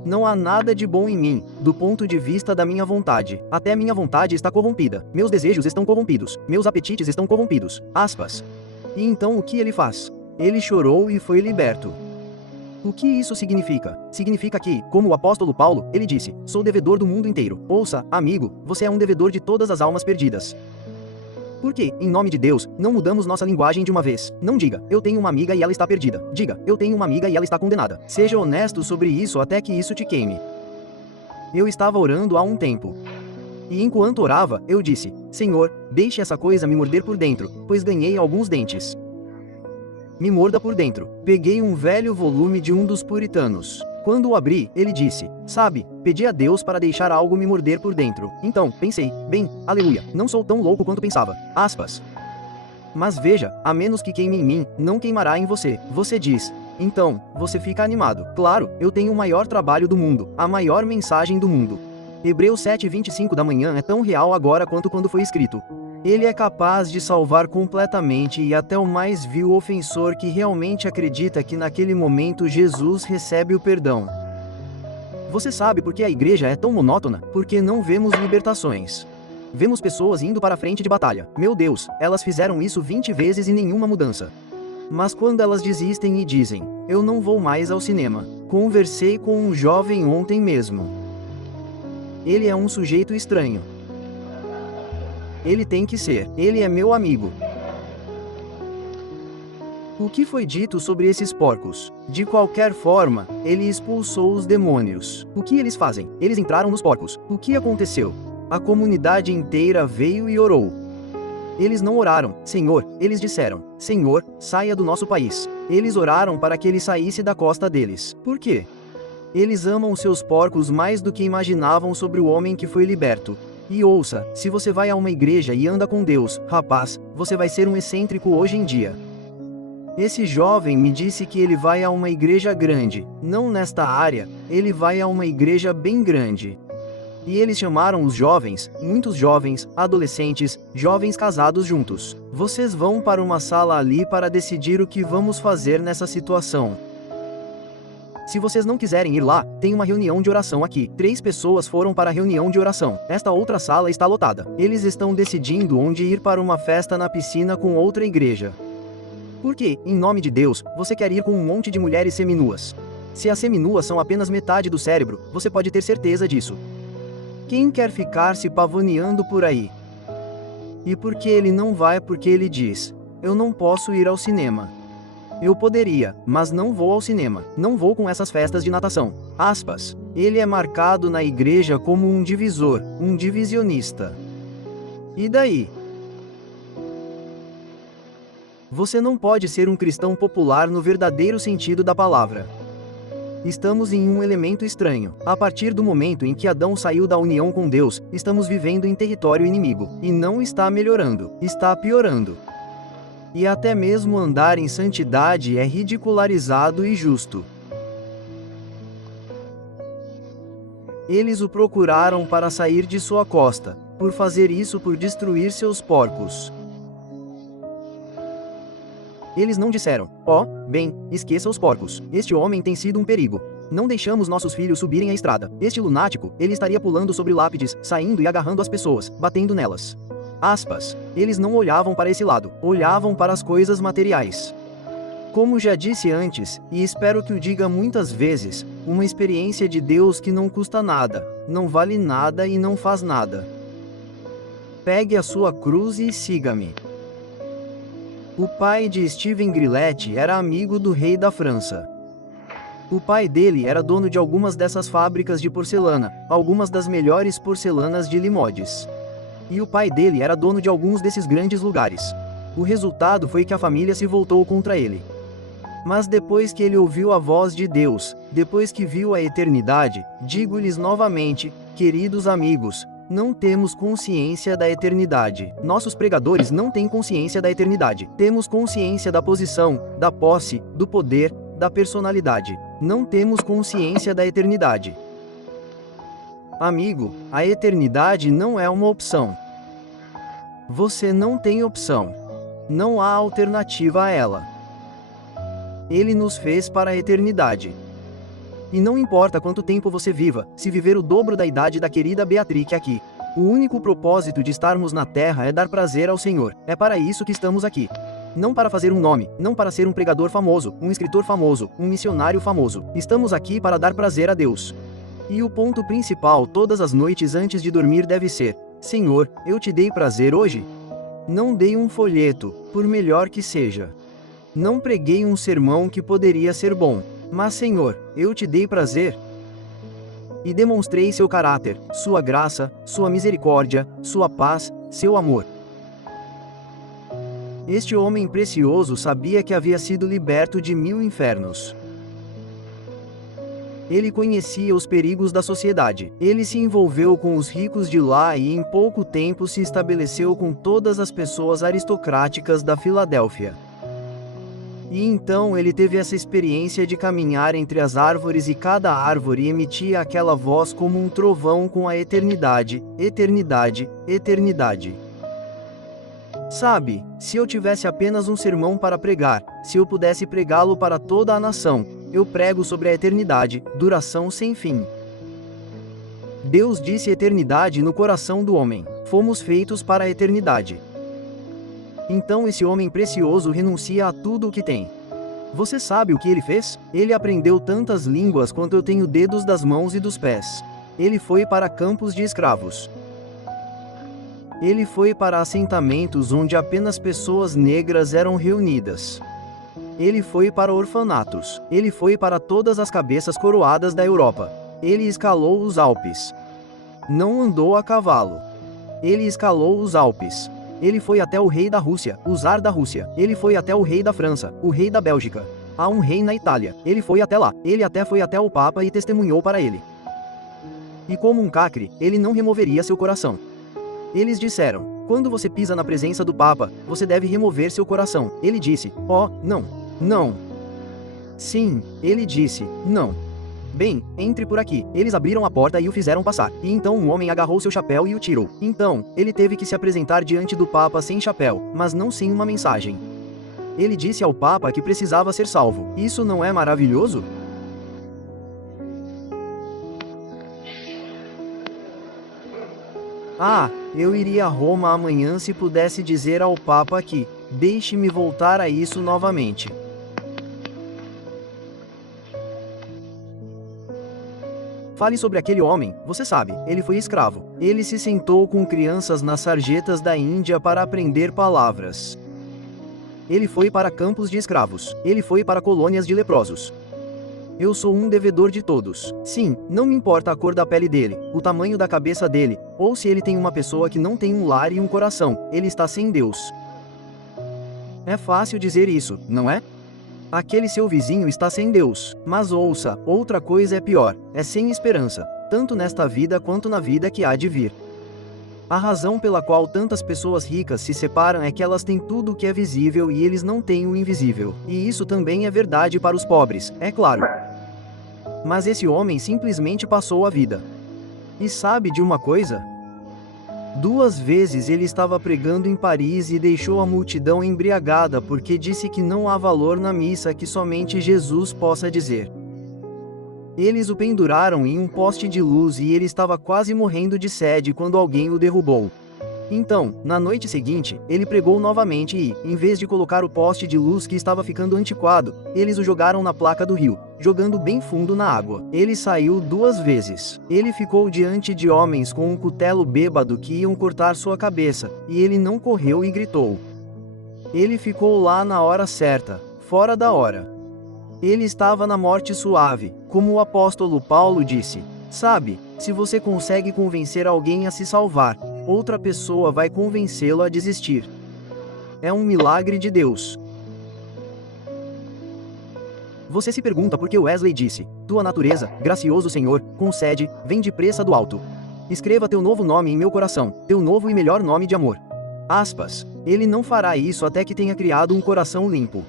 Não há nada de bom em mim, do ponto de vista da minha vontade. Até minha vontade está corrompida. Meus desejos estão corrompidos. Meus apetites estão corrompidos. Aspas. E então o que ele faz? Ele chorou e foi liberto. O que isso significa? Significa que, como o apóstolo Paulo, ele disse: sou devedor do mundo inteiro. Ouça, amigo, você é um devedor de todas as almas perdidas. Por que, em nome de Deus, não mudamos nossa linguagem de uma vez? Não diga: eu tenho uma amiga e ela está perdida. Diga: eu tenho uma amiga e ela está condenada. Seja honesto sobre isso até que isso te queime. Eu estava orando há um tempo. E enquanto orava, eu disse: Senhor, deixe essa coisa me morder por dentro, pois ganhei alguns dentes. Me morda por dentro. Peguei um velho volume de um dos puritanos. Quando o abri, ele disse: sabe, pedi a Deus para deixar algo me morder por dentro. Então, pensei: bem, aleluia, não sou tão louco quanto pensava. Aspas. Mas veja, a menos que queime em mim, não queimará em você. Você diz. Então, você fica animado. Claro, eu tenho o maior trabalho do mundo, a maior mensagem do mundo. Hebreus 7:25 da manhã é tão real agora quanto quando foi escrito. Ele é capaz de salvar completamente e até o mais vil ofensor que realmente acredita que naquele momento Jesus recebe o perdão. Você sabe por que a igreja é tão monótona? Porque não vemos libertações. Vemos pessoas indo para a frente de batalha. Meu Deus, elas fizeram isso 20 vezes e nenhuma mudança. Mas quando elas desistem e dizem: eu não vou mais ao cinema. Conversei com um jovem ontem mesmo. Ele é um sujeito estranho. Ele tem que ser. Ele é meu amigo. O que foi dito sobre esses porcos? De qualquer forma, ele expulsou os demônios. O que eles fazem? Eles entraram nos porcos. O que aconteceu? A comunidade inteira veio e orou. Eles não oraram: Senhor, eles disseram: Senhor, saia do nosso país. Eles oraram para que ele saísse da costa deles. Por quê? Eles amam seus porcos mais do que imaginavam sobre o homem que foi liberto. E ouça, se você vai a uma igreja e anda com Deus, rapaz, você vai ser um excêntrico hoje em dia. Esse jovem me disse que ele vai a uma igreja grande, não nesta área, ele vai a uma igreja bem grande. E eles chamaram os jovens, muitos jovens, adolescentes, jovens casados juntos. Vocês vão para uma sala ali para decidir o que vamos fazer nessa situação. Se vocês não quiserem ir lá, tem uma reunião de oração aqui. 3 pessoas foram para a reunião de oração. Esta outra sala está lotada. Eles estão decidindo onde ir para uma festa na piscina com outra igreja. Por que, em nome de Deus, você quer ir com um monte de mulheres seminuas? Se as seminuas são apenas metade do cérebro, você pode ter certeza disso. Quem quer ficar se pavoneando por aí? E por que ele não vai? Porque ele diz: eu não posso ir ao cinema. Eu poderia, mas não vou ao cinema. Não vou com essas festas de natação. Aspas. Ele é marcado na igreja como um divisor, um divisionista. E daí? Você não pode ser um cristão popular no verdadeiro sentido da palavra. Estamos em um elemento estranho. A partir do momento em que Adão saiu da união com Deus, estamos vivendo em território inimigo. E não está melhorando, está piorando. E até mesmo andar em santidade é ridicularizado e justo. Eles o procuraram para sair de sua costa, por fazer isso, por destruir seus porcos. Eles não disseram: ó, bem, esqueça os porcos, este homem tem sido um perigo. Não deixamos nossos filhos subirem a estrada. Este lunático, ele estaria pulando sobre lápides, saindo e agarrando as pessoas, batendo nelas. Aspas. Eles não olhavam para esse lado, olhavam para as coisas materiais. Como já disse antes, e espero que o diga muitas vezes, uma experiência de Deus que não custa nada, não vale nada e não faz nada. Pegue a sua cruz e siga-me. O pai de Steven Grillet era amigo do rei da França. O pai dele era dono de algumas dessas fábricas de porcelana, algumas das melhores porcelanas de Limoges. E o pai dele era dono de alguns desses grandes lugares. O resultado foi que a família se voltou contra ele. Mas depois que ele ouviu a voz de Deus, depois que viu a eternidade, digo-lhes novamente, queridos amigos, não temos consciência da eternidade. Nossos pregadores não têm consciência da eternidade. Temos consciência da posição, da posse, do poder, da personalidade. Não temos consciência da eternidade. Amigo, a eternidade não é uma opção. Você não tem opção. Não há alternativa a ela. Ele nos fez para a eternidade. E não importa quanto tempo você viva, se viver o dobro da idade da querida Beatriz aqui. O único propósito de estarmos na Terra é dar prazer ao Senhor. É para isso que estamos aqui. Não para fazer um nome, não para ser um pregador famoso, um escritor famoso, um missionário famoso. Estamos aqui para dar prazer a Deus. E o ponto principal todas as noites antes de dormir deve ser: Senhor, eu te dei prazer hoje? Não dei um folheto, por melhor que seja. Não preguei um sermão que poderia ser bom, mas Senhor, eu te dei prazer. E demonstrei seu caráter, sua graça, sua misericórdia, sua paz, seu amor. Este homem precioso sabia que havia sido liberto de 1000 infernos. Ele conhecia os perigos da sociedade. Ele se envolveu com os ricos de lá e em pouco tempo se estabeleceu com todas as pessoas aristocráticas da Filadélfia. E então ele teve essa experiência de caminhar entre as árvores e cada árvore emitia aquela voz como um trovão com a eternidade, eternidade, eternidade. Sabe, se eu tivesse apenas um sermão para pregar, se eu pudesse pregá-lo para toda a nação, eu prego sobre a eternidade, duração sem fim. Deus disse eternidade no coração do homem. Fomos feitos para a eternidade. Então esse homem precioso renuncia a tudo o que tem. Você sabe o que ele fez? Ele aprendeu tantas línguas quanto eu tenho dedos das mãos e dos pés. Ele foi para campos de escravos. Ele foi para assentamentos onde apenas pessoas negras eram reunidas. Ele foi para orfanatos. Ele foi para todas as cabeças coroadas da Europa. Ele escalou os Alpes. Não andou a cavalo. Ele escalou os Alpes. Ele foi até o rei da Rússia, o czar da Rússia. Ele foi até o rei da França, o rei da Bélgica. Há um rei na Itália. Ele foi até lá. Ele até foi até o Papa e testemunhou para ele. E como um cacre, ele não removeria seu coração. Eles disseram: quando você pisa na presença do Papa, você deve remover seu coração. Ele disse: oh, não. Não. Sim, ele disse: não. Bem, entre por aqui. Eles abriram a porta e o fizeram passar. E então um homem agarrou seu chapéu e o tirou. Então, ele teve que se apresentar diante do Papa sem chapéu, mas não sem uma mensagem. Ele disse ao Papa que precisava ser salvo. Isso não é maravilhoso? Ah, eu iria a Roma amanhã se pudesse dizer ao Papa que, deixe-me voltar a isso novamente. Fale sobre aquele homem, você sabe, ele foi escravo. Ele se sentou com crianças nas sarjetas da Índia para aprender palavras. Ele foi para campos de escravos. Ele foi para colônias de leprosos. Eu sou um devedor de todos. Sim, não me importa a cor da pele dele, o tamanho da cabeça dele, ou se ele tem uma pessoa que não tem um lar e um coração, ele está sem Deus. É fácil dizer isso, não é? Aquele seu vizinho está sem Deus. Mas ouça, outra coisa é pior, é sem esperança, tanto nesta vida quanto na vida que há de vir. A razão pela qual tantas pessoas ricas se separam é que elas têm tudo o que é visível e eles não têm o invisível. E isso também é verdade para os pobres, é claro. Mas esse homem simplesmente passou a vida. E sabe de uma coisa? 2 vezes ele estava pregando em Paris e deixou a multidão embriagada porque disse que não há valor na missa que somente Jesus possa dizer. Eles o penduraram em um poste de luz e ele estava quase morrendo de sede quando alguém o derrubou. Então, na noite seguinte, ele pregou novamente e, em vez de colocar o poste de luz que estava ficando antiquado, eles o jogaram na placa do rio, jogando bem fundo na água. Ele saiu 2 vezes. Ele ficou diante de homens com um cutelo bêbado que iam cortar sua cabeça, e ele não correu e gritou. Ele ficou lá na hora certa, fora da hora. Ele estava na morte suave, como o apóstolo Paulo disse. Sabe, se você consegue convencer alguém a se salvar, outra pessoa vai convencê-lo a desistir. É um milagre de Deus. Você se pergunta por que Wesley disse: tua natureza, gracioso Senhor, concede, vem depressa do alto. Escreva teu novo nome em meu coração, teu novo e melhor nome de amor. Aspas. Ele não fará isso até que tenha criado um coração limpo.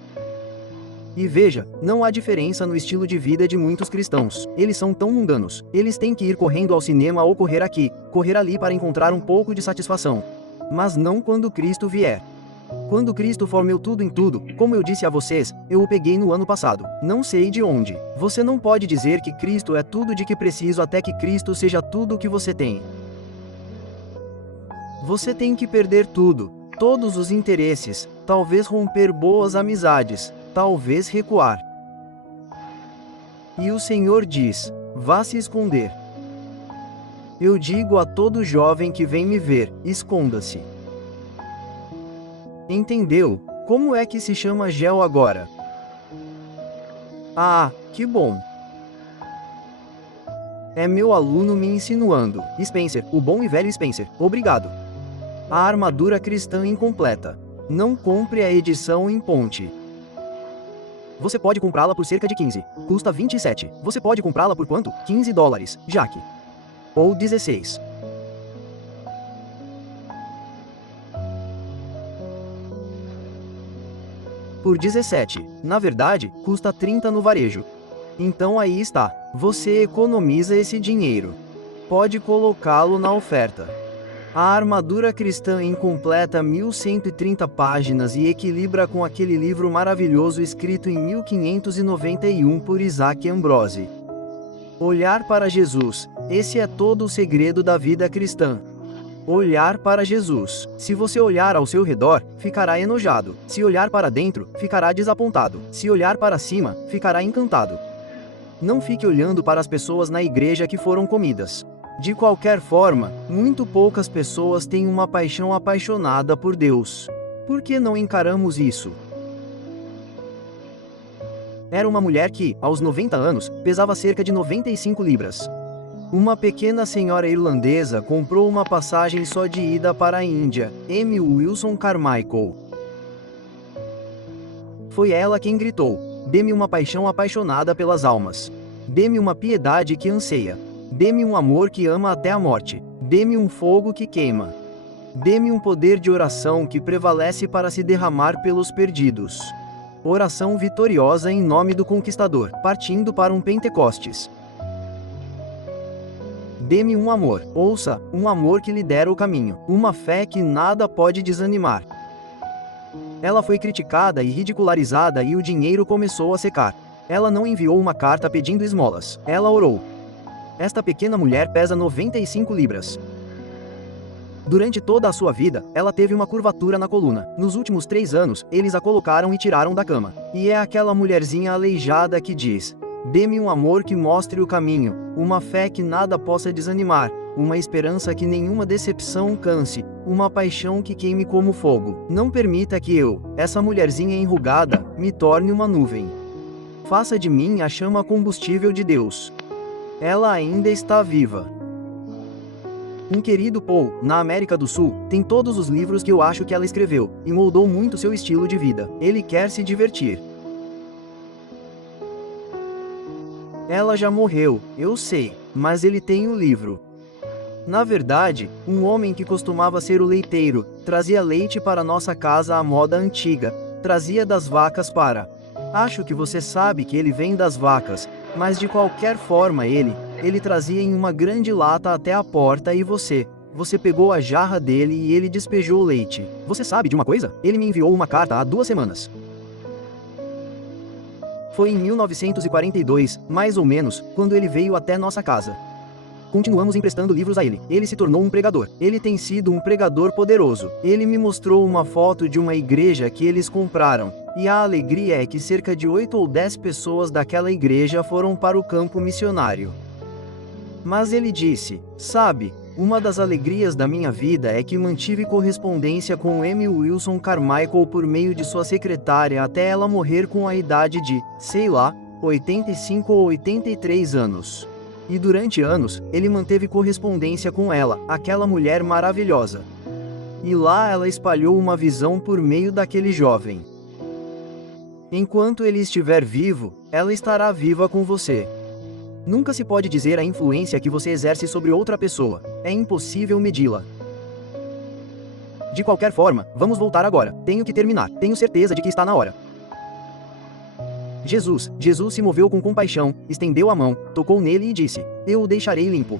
E veja, não há diferença no estilo de vida de muitos cristãos. Eles são tão mundanos. Eles têm que ir correndo ao cinema ou correr aqui, correr ali para encontrar um pouco de satisfação. Mas não quando Cristo vier. Quando Cristo for meu tudo em tudo, como eu disse a vocês, eu o peguei no ano passado. Não sei de onde. Você não pode dizer que Cristo é tudo de que preciso até que Cristo seja tudo o que você tem. Você tem que perder tudo, todos os interesses, talvez romper boas amizades, talvez recuar. E o Senhor diz: vá se esconder. Eu digo a todo jovem que vem me ver: esconda-se. Entendeu? Como é que se chama Gel agora? Ah, que bom. É meu aluno me insinuando. Spencer, o bom e velho Spencer, obrigado. A armadura cristã incompleta. Não compre a edição em ponte. Você pode comprá-la por cerca de 15. Custa 27. Você pode comprá-la por quanto? $15, Jaque. Ou 16. Por 17. Na verdade, custa 30 no varejo. Então aí está. Você economiza esse dinheiro. Pode colocá-lo na oferta. A armadura cristã incompleta 1130 páginas e equilibra com aquele livro maravilhoso escrito em 1591 por Isaac Ambrose. Olhar para Jesus, esse é todo o segredo da vida cristã. Olhar para Jesus. Se você olhar ao seu redor, ficará enojado. Se olhar para dentro, ficará desapontado. Se olhar para cima, ficará encantado. Não fique olhando para as pessoas na igreja que foram comidas. De qualquer forma, muito poucas pessoas têm uma paixão apaixonada por Deus. Por que não encaramos isso? Era uma mulher que, aos 90 anos, pesava cerca de 95 libras. Uma pequena senhora irlandesa comprou uma passagem só de ida para a Índia, M. Wilson Carmichael. Foi ela quem gritou: dê-me uma paixão apaixonada pelas almas. Dê-me uma piedade que anseia. Dê-me um amor que ama até a morte. Dê-me um fogo que queima. Dê-me um poder de oração que prevalece para se derramar pelos perdidos. Oração vitoriosa em nome do Conquistador, partindo para um Pentecostes. Dê-me um amor, ouça, um amor que lhe dera o caminho, uma fé que nada pode desanimar. Ela foi criticada e ridicularizada e o dinheiro começou a secar. Ela não enviou uma carta pedindo esmolas, ela orou. Esta pequena mulher pesa 95 libras. Durante toda a sua vida, ela teve uma curvatura na coluna. Nos últimos 3 anos, eles a colocaram e tiraram da cama. E é aquela mulherzinha aleijada que diz: dê-me um amor que mostre o caminho, uma fé que nada possa desanimar, uma esperança que nenhuma decepção canse, uma paixão que queime como fogo. Não permita que eu, essa mulherzinha enrugada, me torne uma nuvem. Faça de mim a chama combustível de Deus. Ela ainda está viva. Um querido Paul, na América do Sul, tem todos os livros que eu acho que ela escreveu, e moldou muito seu estilo de vida. Ele quer se divertir. Ela já morreu, eu sei, mas ele tem o livro. Na verdade, um homem que costumava ser o leiteiro, trazia leite para nossa casa à moda antiga, trazia das vacas para... Acho que você sabe que ele vem das vacas, mas de qualquer forma ele trazia em uma grande lata até a porta e você pegou a jarra dele e ele despejou o leite. Você sabe de uma coisa? Ele me enviou uma carta há 2 semanas. Foi em 1942, mais ou menos, quando ele veio até nossa casa. Continuamos emprestando livros a ele. Ele se tornou um pregador. Ele tem sido um pregador poderoso. Ele me mostrou uma foto de uma igreja que eles compraram. E a alegria é que cerca de 8 ou 10 pessoas daquela igreja foram para o campo missionário. Mas ele disse, sabe, uma das alegrias da minha vida é que mantive correspondência com Amy Wilson Carmichael por meio de sua secretária até ela morrer com a idade de, sei lá, 85 ou 83 anos. E durante anos, ele manteve correspondência com ela, aquela mulher maravilhosa. E lá ela espalhou uma visão por meio daquele jovem. Enquanto ele estiver vivo, ela estará viva com você. Nunca se pode dizer a influência que você exerce sobre outra pessoa. É impossível medi-la. De qualquer forma, vamos voltar agora. Tenho que terminar. Tenho certeza de que está na hora. Jesus se moveu com compaixão, estendeu a mão, tocou nele e disse, eu o deixarei limpo.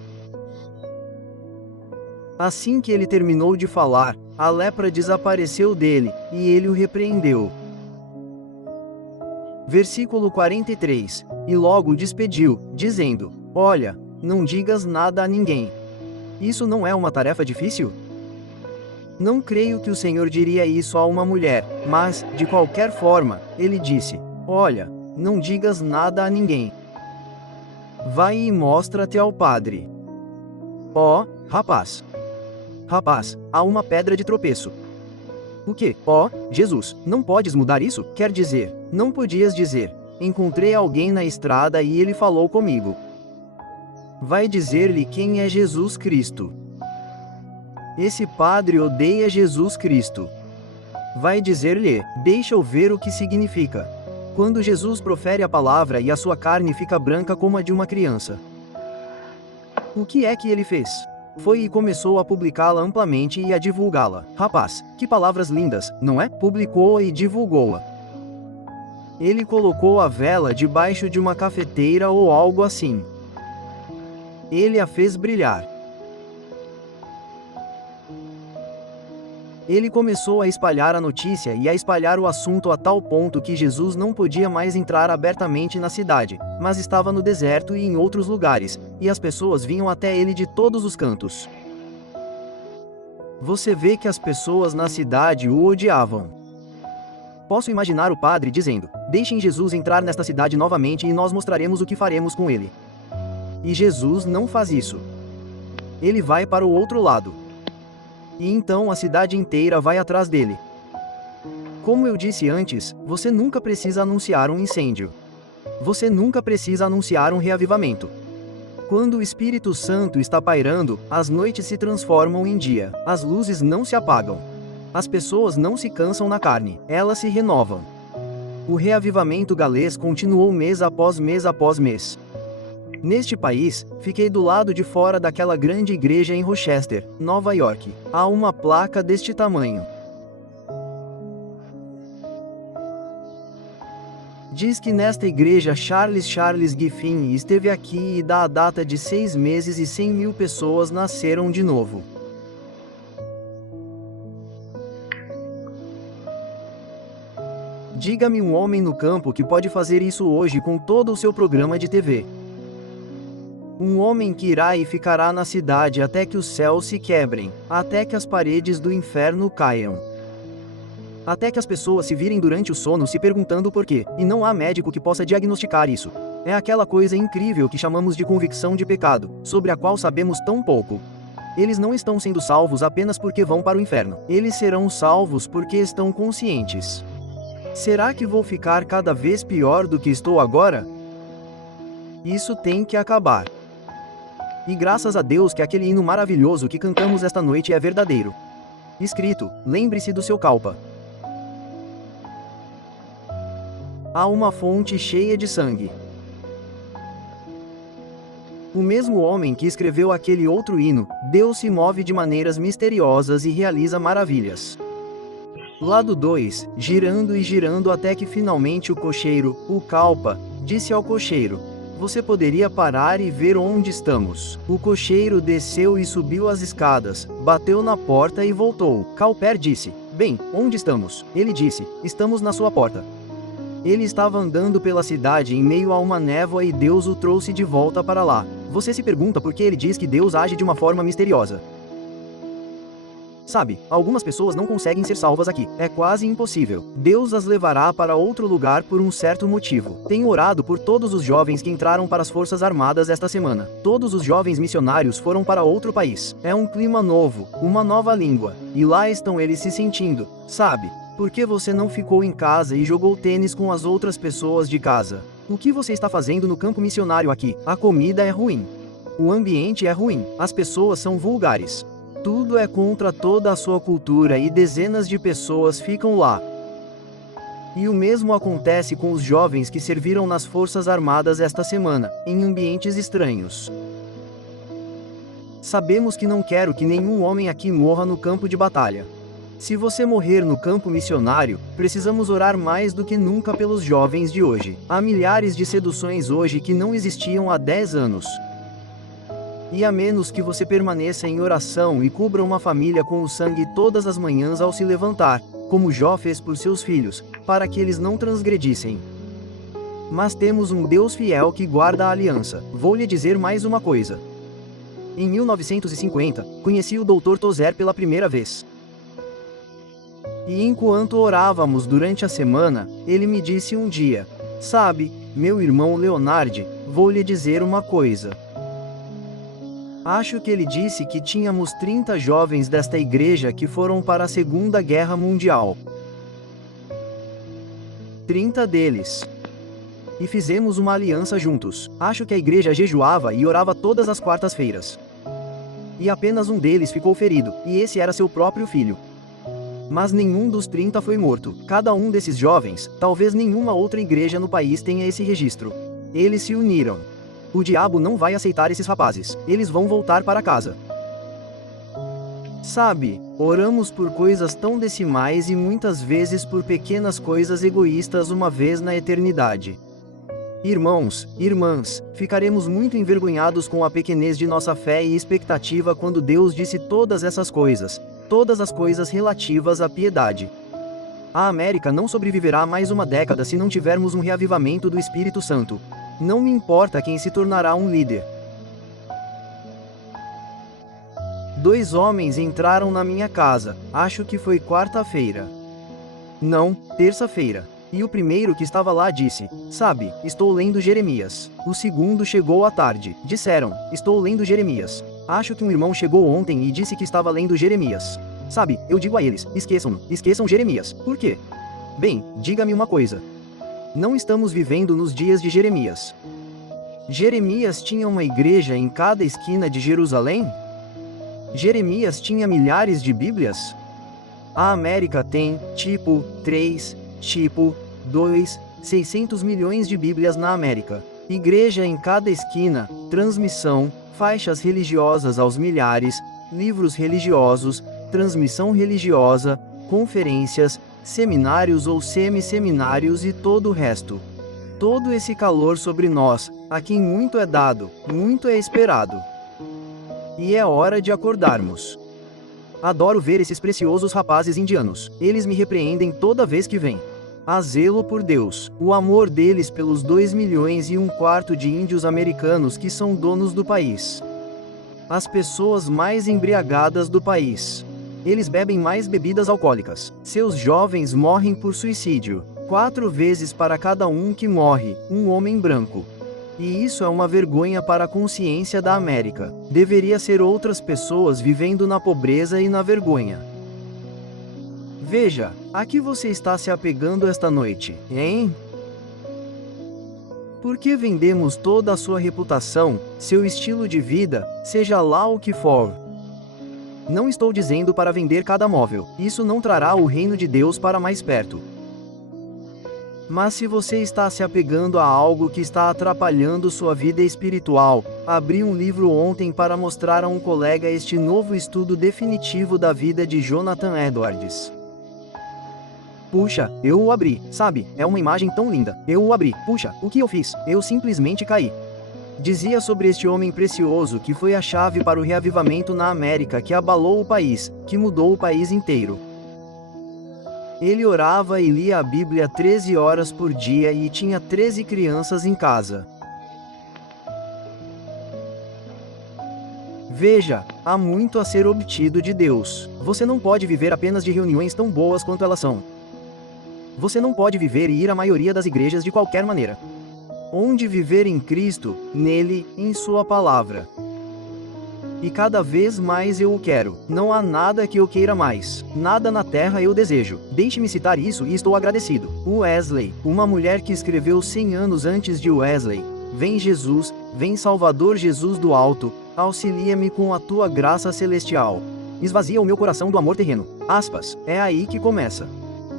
Assim que ele terminou de falar, a lepra desapareceu dele, e ele o repreendeu. Versículo 43. E logo o despediu, dizendo, olha, não digas nada a ninguém. Isso não é uma tarefa difícil? Não creio que o Senhor diria isso a uma mulher, mas, de qualquer forma, ele disse, olha, não digas nada a ninguém. Vai e mostra-te ao padre. Ó, rapaz. Rapaz, há uma pedra de tropeço. O que? Ó, Jesus, não podes mudar isso? Quer dizer, não podias dizer, encontrei alguém na estrada e ele falou comigo. Vai dizer-lhe quem é Jesus Cristo. Esse padre odeia Jesus Cristo. Vai dizer-lhe, deixa eu ver o que significa. Quando Jesus profere a palavra e a sua carne fica branca como a de uma criança. O que é que ele fez? Foi e começou a publicá-la amplamente e a divulgá-la. Rapaz, que palavras lindas, não é? Publicou-a e divulgou-a. Ele colocou a vela debaixo de uma cafeteira ou algo assim. Ele a fez brilhar. Ele começou a espalhar a notícia e a espalhar o assunto a tal ponto que Jesus não podia mais entrar abertamente na cidade, mas estava no deserto e em outros lugares, e as pessoas vinham até ele de todos os cantos. Você vê que as pessoas na cidade o odiavam. Posso imaginar o padre dizendo, deixem Jesus entrar nesta cidade novamente e nós mostraremos o que faremos com ele. E Jesus não faz isso. Ele vai para o outro lado. E então a cidade inteira vai atrás dele. Como eu disse antes, você nunca precisa anunciar um incêndio. Você nunca precisa anunciar um reavivamento. Quando o Espírito Santo está pairando, as noites se transformam em dia, as luzes não se apagam. As pessoas não se cansam na carne, elas se renovam. O reavivamento galês continuou mês após mês após mês. Neste país, fiquei do lado de fora daquela grande igreja em Rochester, Nova York. Há uma placa deste tamanho. Diz que nesta igreja Charles Giffin esteve aqui e dá a data de 6 meses e 100 mil pessoas nasceram de novo. Diga-me um homem no campo que pode fazer isso hoje com todo o seu programa de TV. Um homem que irá e ficará na cidade até que os céus se quebrem, até que as paredes do inferno caiam. Até que as pessoas se virem durante o sono se perguntando por quê, e não há médico que possa diagnosticar isso. É aquela coisa incrível que chamamos de convicção de pecado, sobre a qual sabemos tão pouco. Eles não estão sendo salvos apenas porque vão para o inferno. Eles serão salvos porque estão conscientes. Será que vou ficar cada vez pior do que estou agora? Isso tem que acabar. E graças a Deus que aquele hino maravilhoso que cantamos esta noite é verdadeiro. Escrito, lembre-se do seu calpa. Há uma fonte cheia de sangue. O mesmo homem que escreveu aquele outro hino, Deus se move de maneiras misteriosas e realiza maravilhas. Lado 2, girando e girando até que finalmente o cocheiro, o calpa, disse ao cocheiro, você poderia parar e ver onde estamos. O cocheiro desceu e subiu as escadas, bateu na porta e voltou. Cowper disse, bem, onde estamos? Ele disse, estamos na sua porta. Ele estava andando pela cidade em meio a uma névoa e Deus o trouxe de volta para lá. Você se pergunta por que ele diz que Deus age de uma forma misteriosa. Sabe, algumas pessoas não conseguem ser salvas aqui. É quase impossível. Deus as levará para outro lugar por um certo motivo. Tenho orado por todos os jovens que entraram para as Forças Armadas esta semana. Todos os jovens missionários foram para outro país. É um clima novo, uma nova língua. E lá estão eles se sentindo, sabe? Por que você não ficou em casa e jogou tênis com as outras pessoas de casa? O que você está fazendo no campo missionário aqui? A comida é ruim. O ambiente é ruim. As pessoas são vulgares. Tudo é contra toda a sua cultura e dezenas de pessoas ficam lá. E o mesmo acontece com os jovens que serviram nas Forças Armadas esta semana, em ambientes estranhos. Sabemos que não quero que nenhum homem aqui morra no campo de batalha. Se você morrer no campo missionário, precisamos orar mais do que nunca pelos jovens de hoje. Há milhares de seduções hoje que não existiam há 10 anos. E a menos que você permaneça em oração e cubra uma família com o sangue todas as manhãs ao se levantar, como Jó fez por seus filhos, para que eles não transgredissem. Mas temos um Deus fiel que guarda a aliança. Vou lhe dizer mais uma coisa. Em 1950, conheci o Dr. Tozer pela primeira vez. E enquanto orávamos durante a semana, ele me disse um dia: "Sabe, meu irmão Leonard, vou lhe dizer uma coisa." Acho que ele disse que tínhamos 30 jovens desta igreja que foram para a Segunda Guerra Mundial. 30 deles. E fizemos uma aliança juntos. Acho que a igreja jejuava e orava todas as quartas-feiras. E apenas um deles ficou ferido, e esse era seu próprio filho. Mas nenhum dos 30 foi morto. Cada um desses jovens, talvez nenhuma outra igreja no país tenha esse registro. Eles se uniram. O diabo não vai aceitar esses rapazes. Eles vão voltar para casa. Sabe, oramos por coisas tão decimais e muitas vezes por pequenas coisas egoístas uma vez na eternidade. Irmãos, irmãs, ficaremos muito envergonhados com a pequenez de nossa fé e expectativa quando Deus disse todas essas coisas, todas as coisas relativas à piedade. A América não sobreviverá mais uma década se não tivermos um reavivamento do Espírito Santo. Não me importa quem se tornará um líder. 2 homens entraram na minha casa, acho que foi quarta-feira. Não, terça-feira. E o primeiro que estava lá disse: "Sabe, estou lendo Jeremias." O segundo chegou à tarde. Disseram: "Estou lendo Jeremias." Acho que um irmão chegou ontem e disse que estava lendo Jeremias. Sabe, eu digo a eles: esqueçam Jeremias. Por quê? Bem, diga-me uma coisa. Não estamos vivendo nos dias de Jeremias. Jeremias tinha uma igreja em cada esquina de Jerusalém? Jeremias tinha milhares de Bíblias? A América tem, 3, 2, 600 milhões de Bíblias na América. Igreja em cada esquina, transmissão, faixas religiosas aos milhares, livros religiosos, transmissão religiosa, conferências, seminários ou semi-seminários e todo o resto. Todo esse calor sobre nós, a quem muito é dado, muito é esperado. E é hora de acordarmos. Adoro ver esses preciosos rapazes indianos. Eles me repreendem toda vez que vêm. Há zelo por Deus, o amor deles pelos 2,25 milhões de índios americanos que são donos do país. As pessoas mais embriagadas do país. Eles bebem mais bebidas alcoólicas. Seus jovens morrem por suicídio. 4 vezes para cada um que morre, um homem branco. E isso é uma vergonha para a consciência da América. Deveria ser outras pessoas vivendo na pobreza e na vergonha. Veja, a que você está se apegando esta noite, hein? Por que vendemos toda a sua reputação, seu estilo de vida, seja lá o que for? Não estou dizendo para vender cada móvel, isso não trará o reino de Deus para mais perto. Mas se você está se apegando a algo que está atrapalhando sua vida espiritual, abri um livro ontem para mostrar a um colega este novo estudo definitivo da vida de Jonathan Edwards. Puxa, eu o abri, sabe, é uma imagem tão linda. Eu o abri, puxa, o que eu fiz? Eu simplesmente caí. Dizia sobre este homem precioso que foi a chave para o reavivamento na América que abalou o país, que mudou o país inteiro. Ele orava e lia a Bíblia 13 horas por dia e tinha 13 crianças em casa. Veja, há muito a ser obtido de Deus. Você não pode viver apenas de reuniões tão boas quanto elas são. Você não pode viver e ir à maioria das igrejas de qualquer maneira. Onde viver em Cristo, nele, em sua palavra. E cada vez mais eu o quero. Não há nada que eu queira mais. Nada na terra eu desejo. Deixe-me citar isso e estou agradecido. Wesley, uma mulher que escreveu 100 anos antes de Wesley. Vem Jesus, vem Salvador Jesus do alto, auxilia-me com a tua graça celestial. Esvazia o meu coração do amor terreno. Aspas, é aí que começa.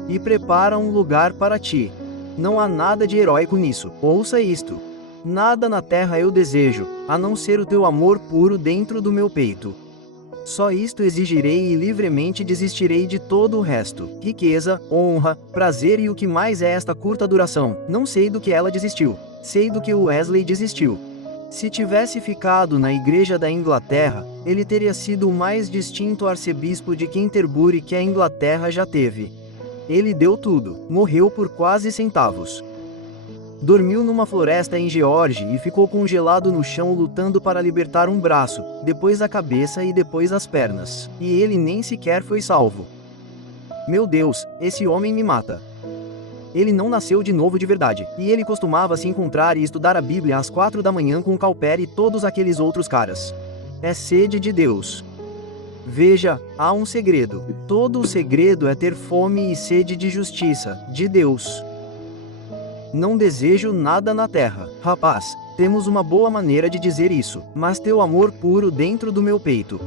E prepara um lugar para ti. Não há nada de heróico nisso. Ouça isto. Nada na terra eu desejo, a não ser o teu amor puro dentro do meu peito. Só isto exigirei e livremente desistirei de todo o resto. Riqueza, honra, prazer e o que mais é esta curta duração. Não sei do que ela desistiu. Sei do que Wesley desistiu. Se tivesse ficado na Igreja da Inglaterra, ele teria sido o mais distinto arcebispo de Canterbury que a Inglaterra já teve. Ele deu tudo, morreu por quase centavos. Dormiu numa floresta em Geórgia e ficou congelado no chão lutando para libertar um braço, depois a cabeça e depois as pernas. E ele nem sequer foi salvo. Meu Deus, esse homem me mata. Ele não nasceu de novo de verdade, e ele costumava se encontrar e estudar a Bíblia às 4 da manhã com Cowper e todos aqueles outros caras. É sede de Deus. Veja, há um segredo. Todo o segredo é ter fome e sede de justiça, de Deus. Não desejo nada na terra. Rapaz, temos uma boa maneira de dizer isso, mas teu amor puro dentro do meu peito.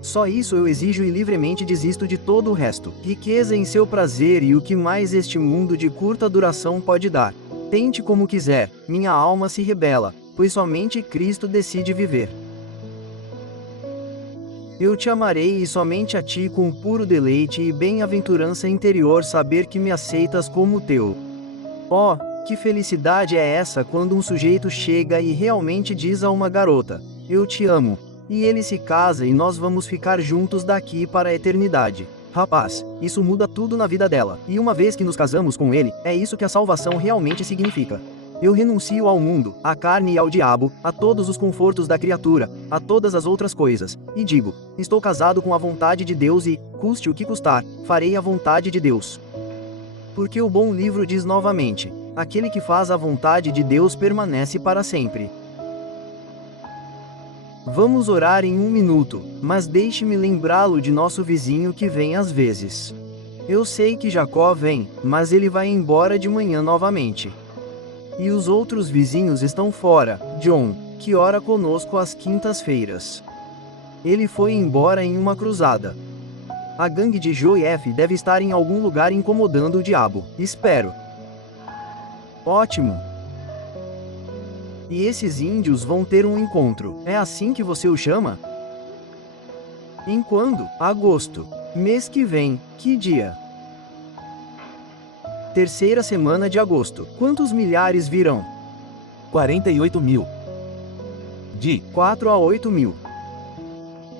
Só isso eu exijo e livremente desisto de todo o resto. Riqueza em seu prazer e o que mais este mundo de curta duração pode dar. Tente como quiser, minha alma se rebela, pois somente Cristo decide viver. Eu te amarei e somente a ti com puro deleite e bem-aventurança interior saber que me aceitas como teu. Oh, que felicidade é essa quando um sujeito chega e realmente diz a uma garota, eu te amo. E ele se casa e nós vamos ficar juntos daqui para a eternidade. Rapaz, isso muda tudo na vida dela. E uma vez que nos casamos com ele, é isso que a salvação realmente significa. Eu renuncio ao mundo, à carne e ao diabo, a todos os confortos da criatura, a todas as outras coisas, e digo, estou casado com a vontade de Deus e, custe o que custar, farei a vontade de Deus. Porque o bom livro diz novamente, aquele que faz a vontade de Deus permanece para sempre. Vamos orar em 1 minuto, mas deixe-me lembrá-lo de nosso vizinho que vem às vezes. Eu sei que Jacó vem, mas ele vai embora de manhã novamente. E os outros vizinhos estão fora, John, que ora conosco às quintas-feiras. Ele foi embora em uma cruzada. A gangue de Joe F deve estar em algum lugar incomodando o diabo, espero. Ótimo! E esses índios vão ter um encontro. É assim que você o chama? Em quando? Agosto. Mês que vem. Que dia? Terceira semana de agosto. Quantos milhares virão? 48 mil. De 4 a 8 mil.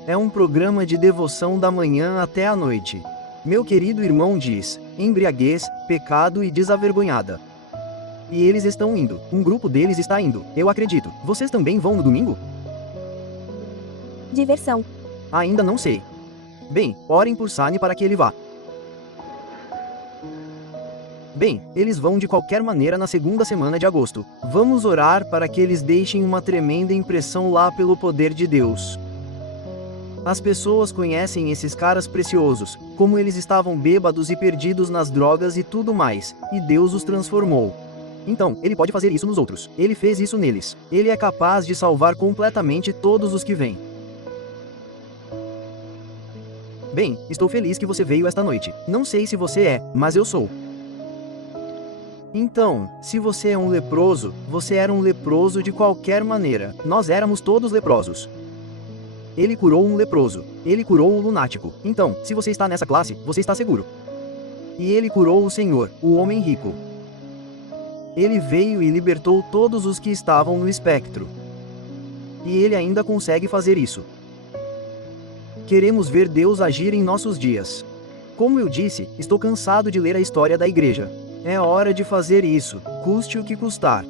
É um programa de devoção da manhã até a noite. Meu querido irmão diz, embriaguez, pecado e desavergonhada. E eles estão indo. Um grupo deles está indo. Eu acredito. Vocês também vão no domingo? Diversão. Ainda não sei. Bem, orem por Sani para que ele vá. Bem, eles vão de qualquer maneira na segunda semana de agosto. Vamos orar para que eles deixem uma tremenda impressão lá pelo poder de Deus. As pessoas conhecem esses caras preciosos, como eles estavam bêbados e perdidos nas drogas e tudo mais, e Deus os transformou. Então, ele pode fazer isso nos outros. Ele fez isso neles. Ele é capaz de salvar completamente todos os que vêm. Bem, estou feliz que você veio esta noite. Não sei se você é, mas eu sou. Então, se você é um leproso, você era um leproso de qualquer maneira. Nós éramos todos leprosos. Ele curou um leproso. Ele curou um lunático. Então, se você está nessa classe, você está seguro. E ele curou o Senhor, o homem rico. Ele veio e libertou todos os que estavam no espectro. E ele ainda consegue fazer isso. Queremos ver Deus agir em nossos dias. Como eu disse, estou cansado de ler a história da igreja. É hora de fazer isso, custe o que custar.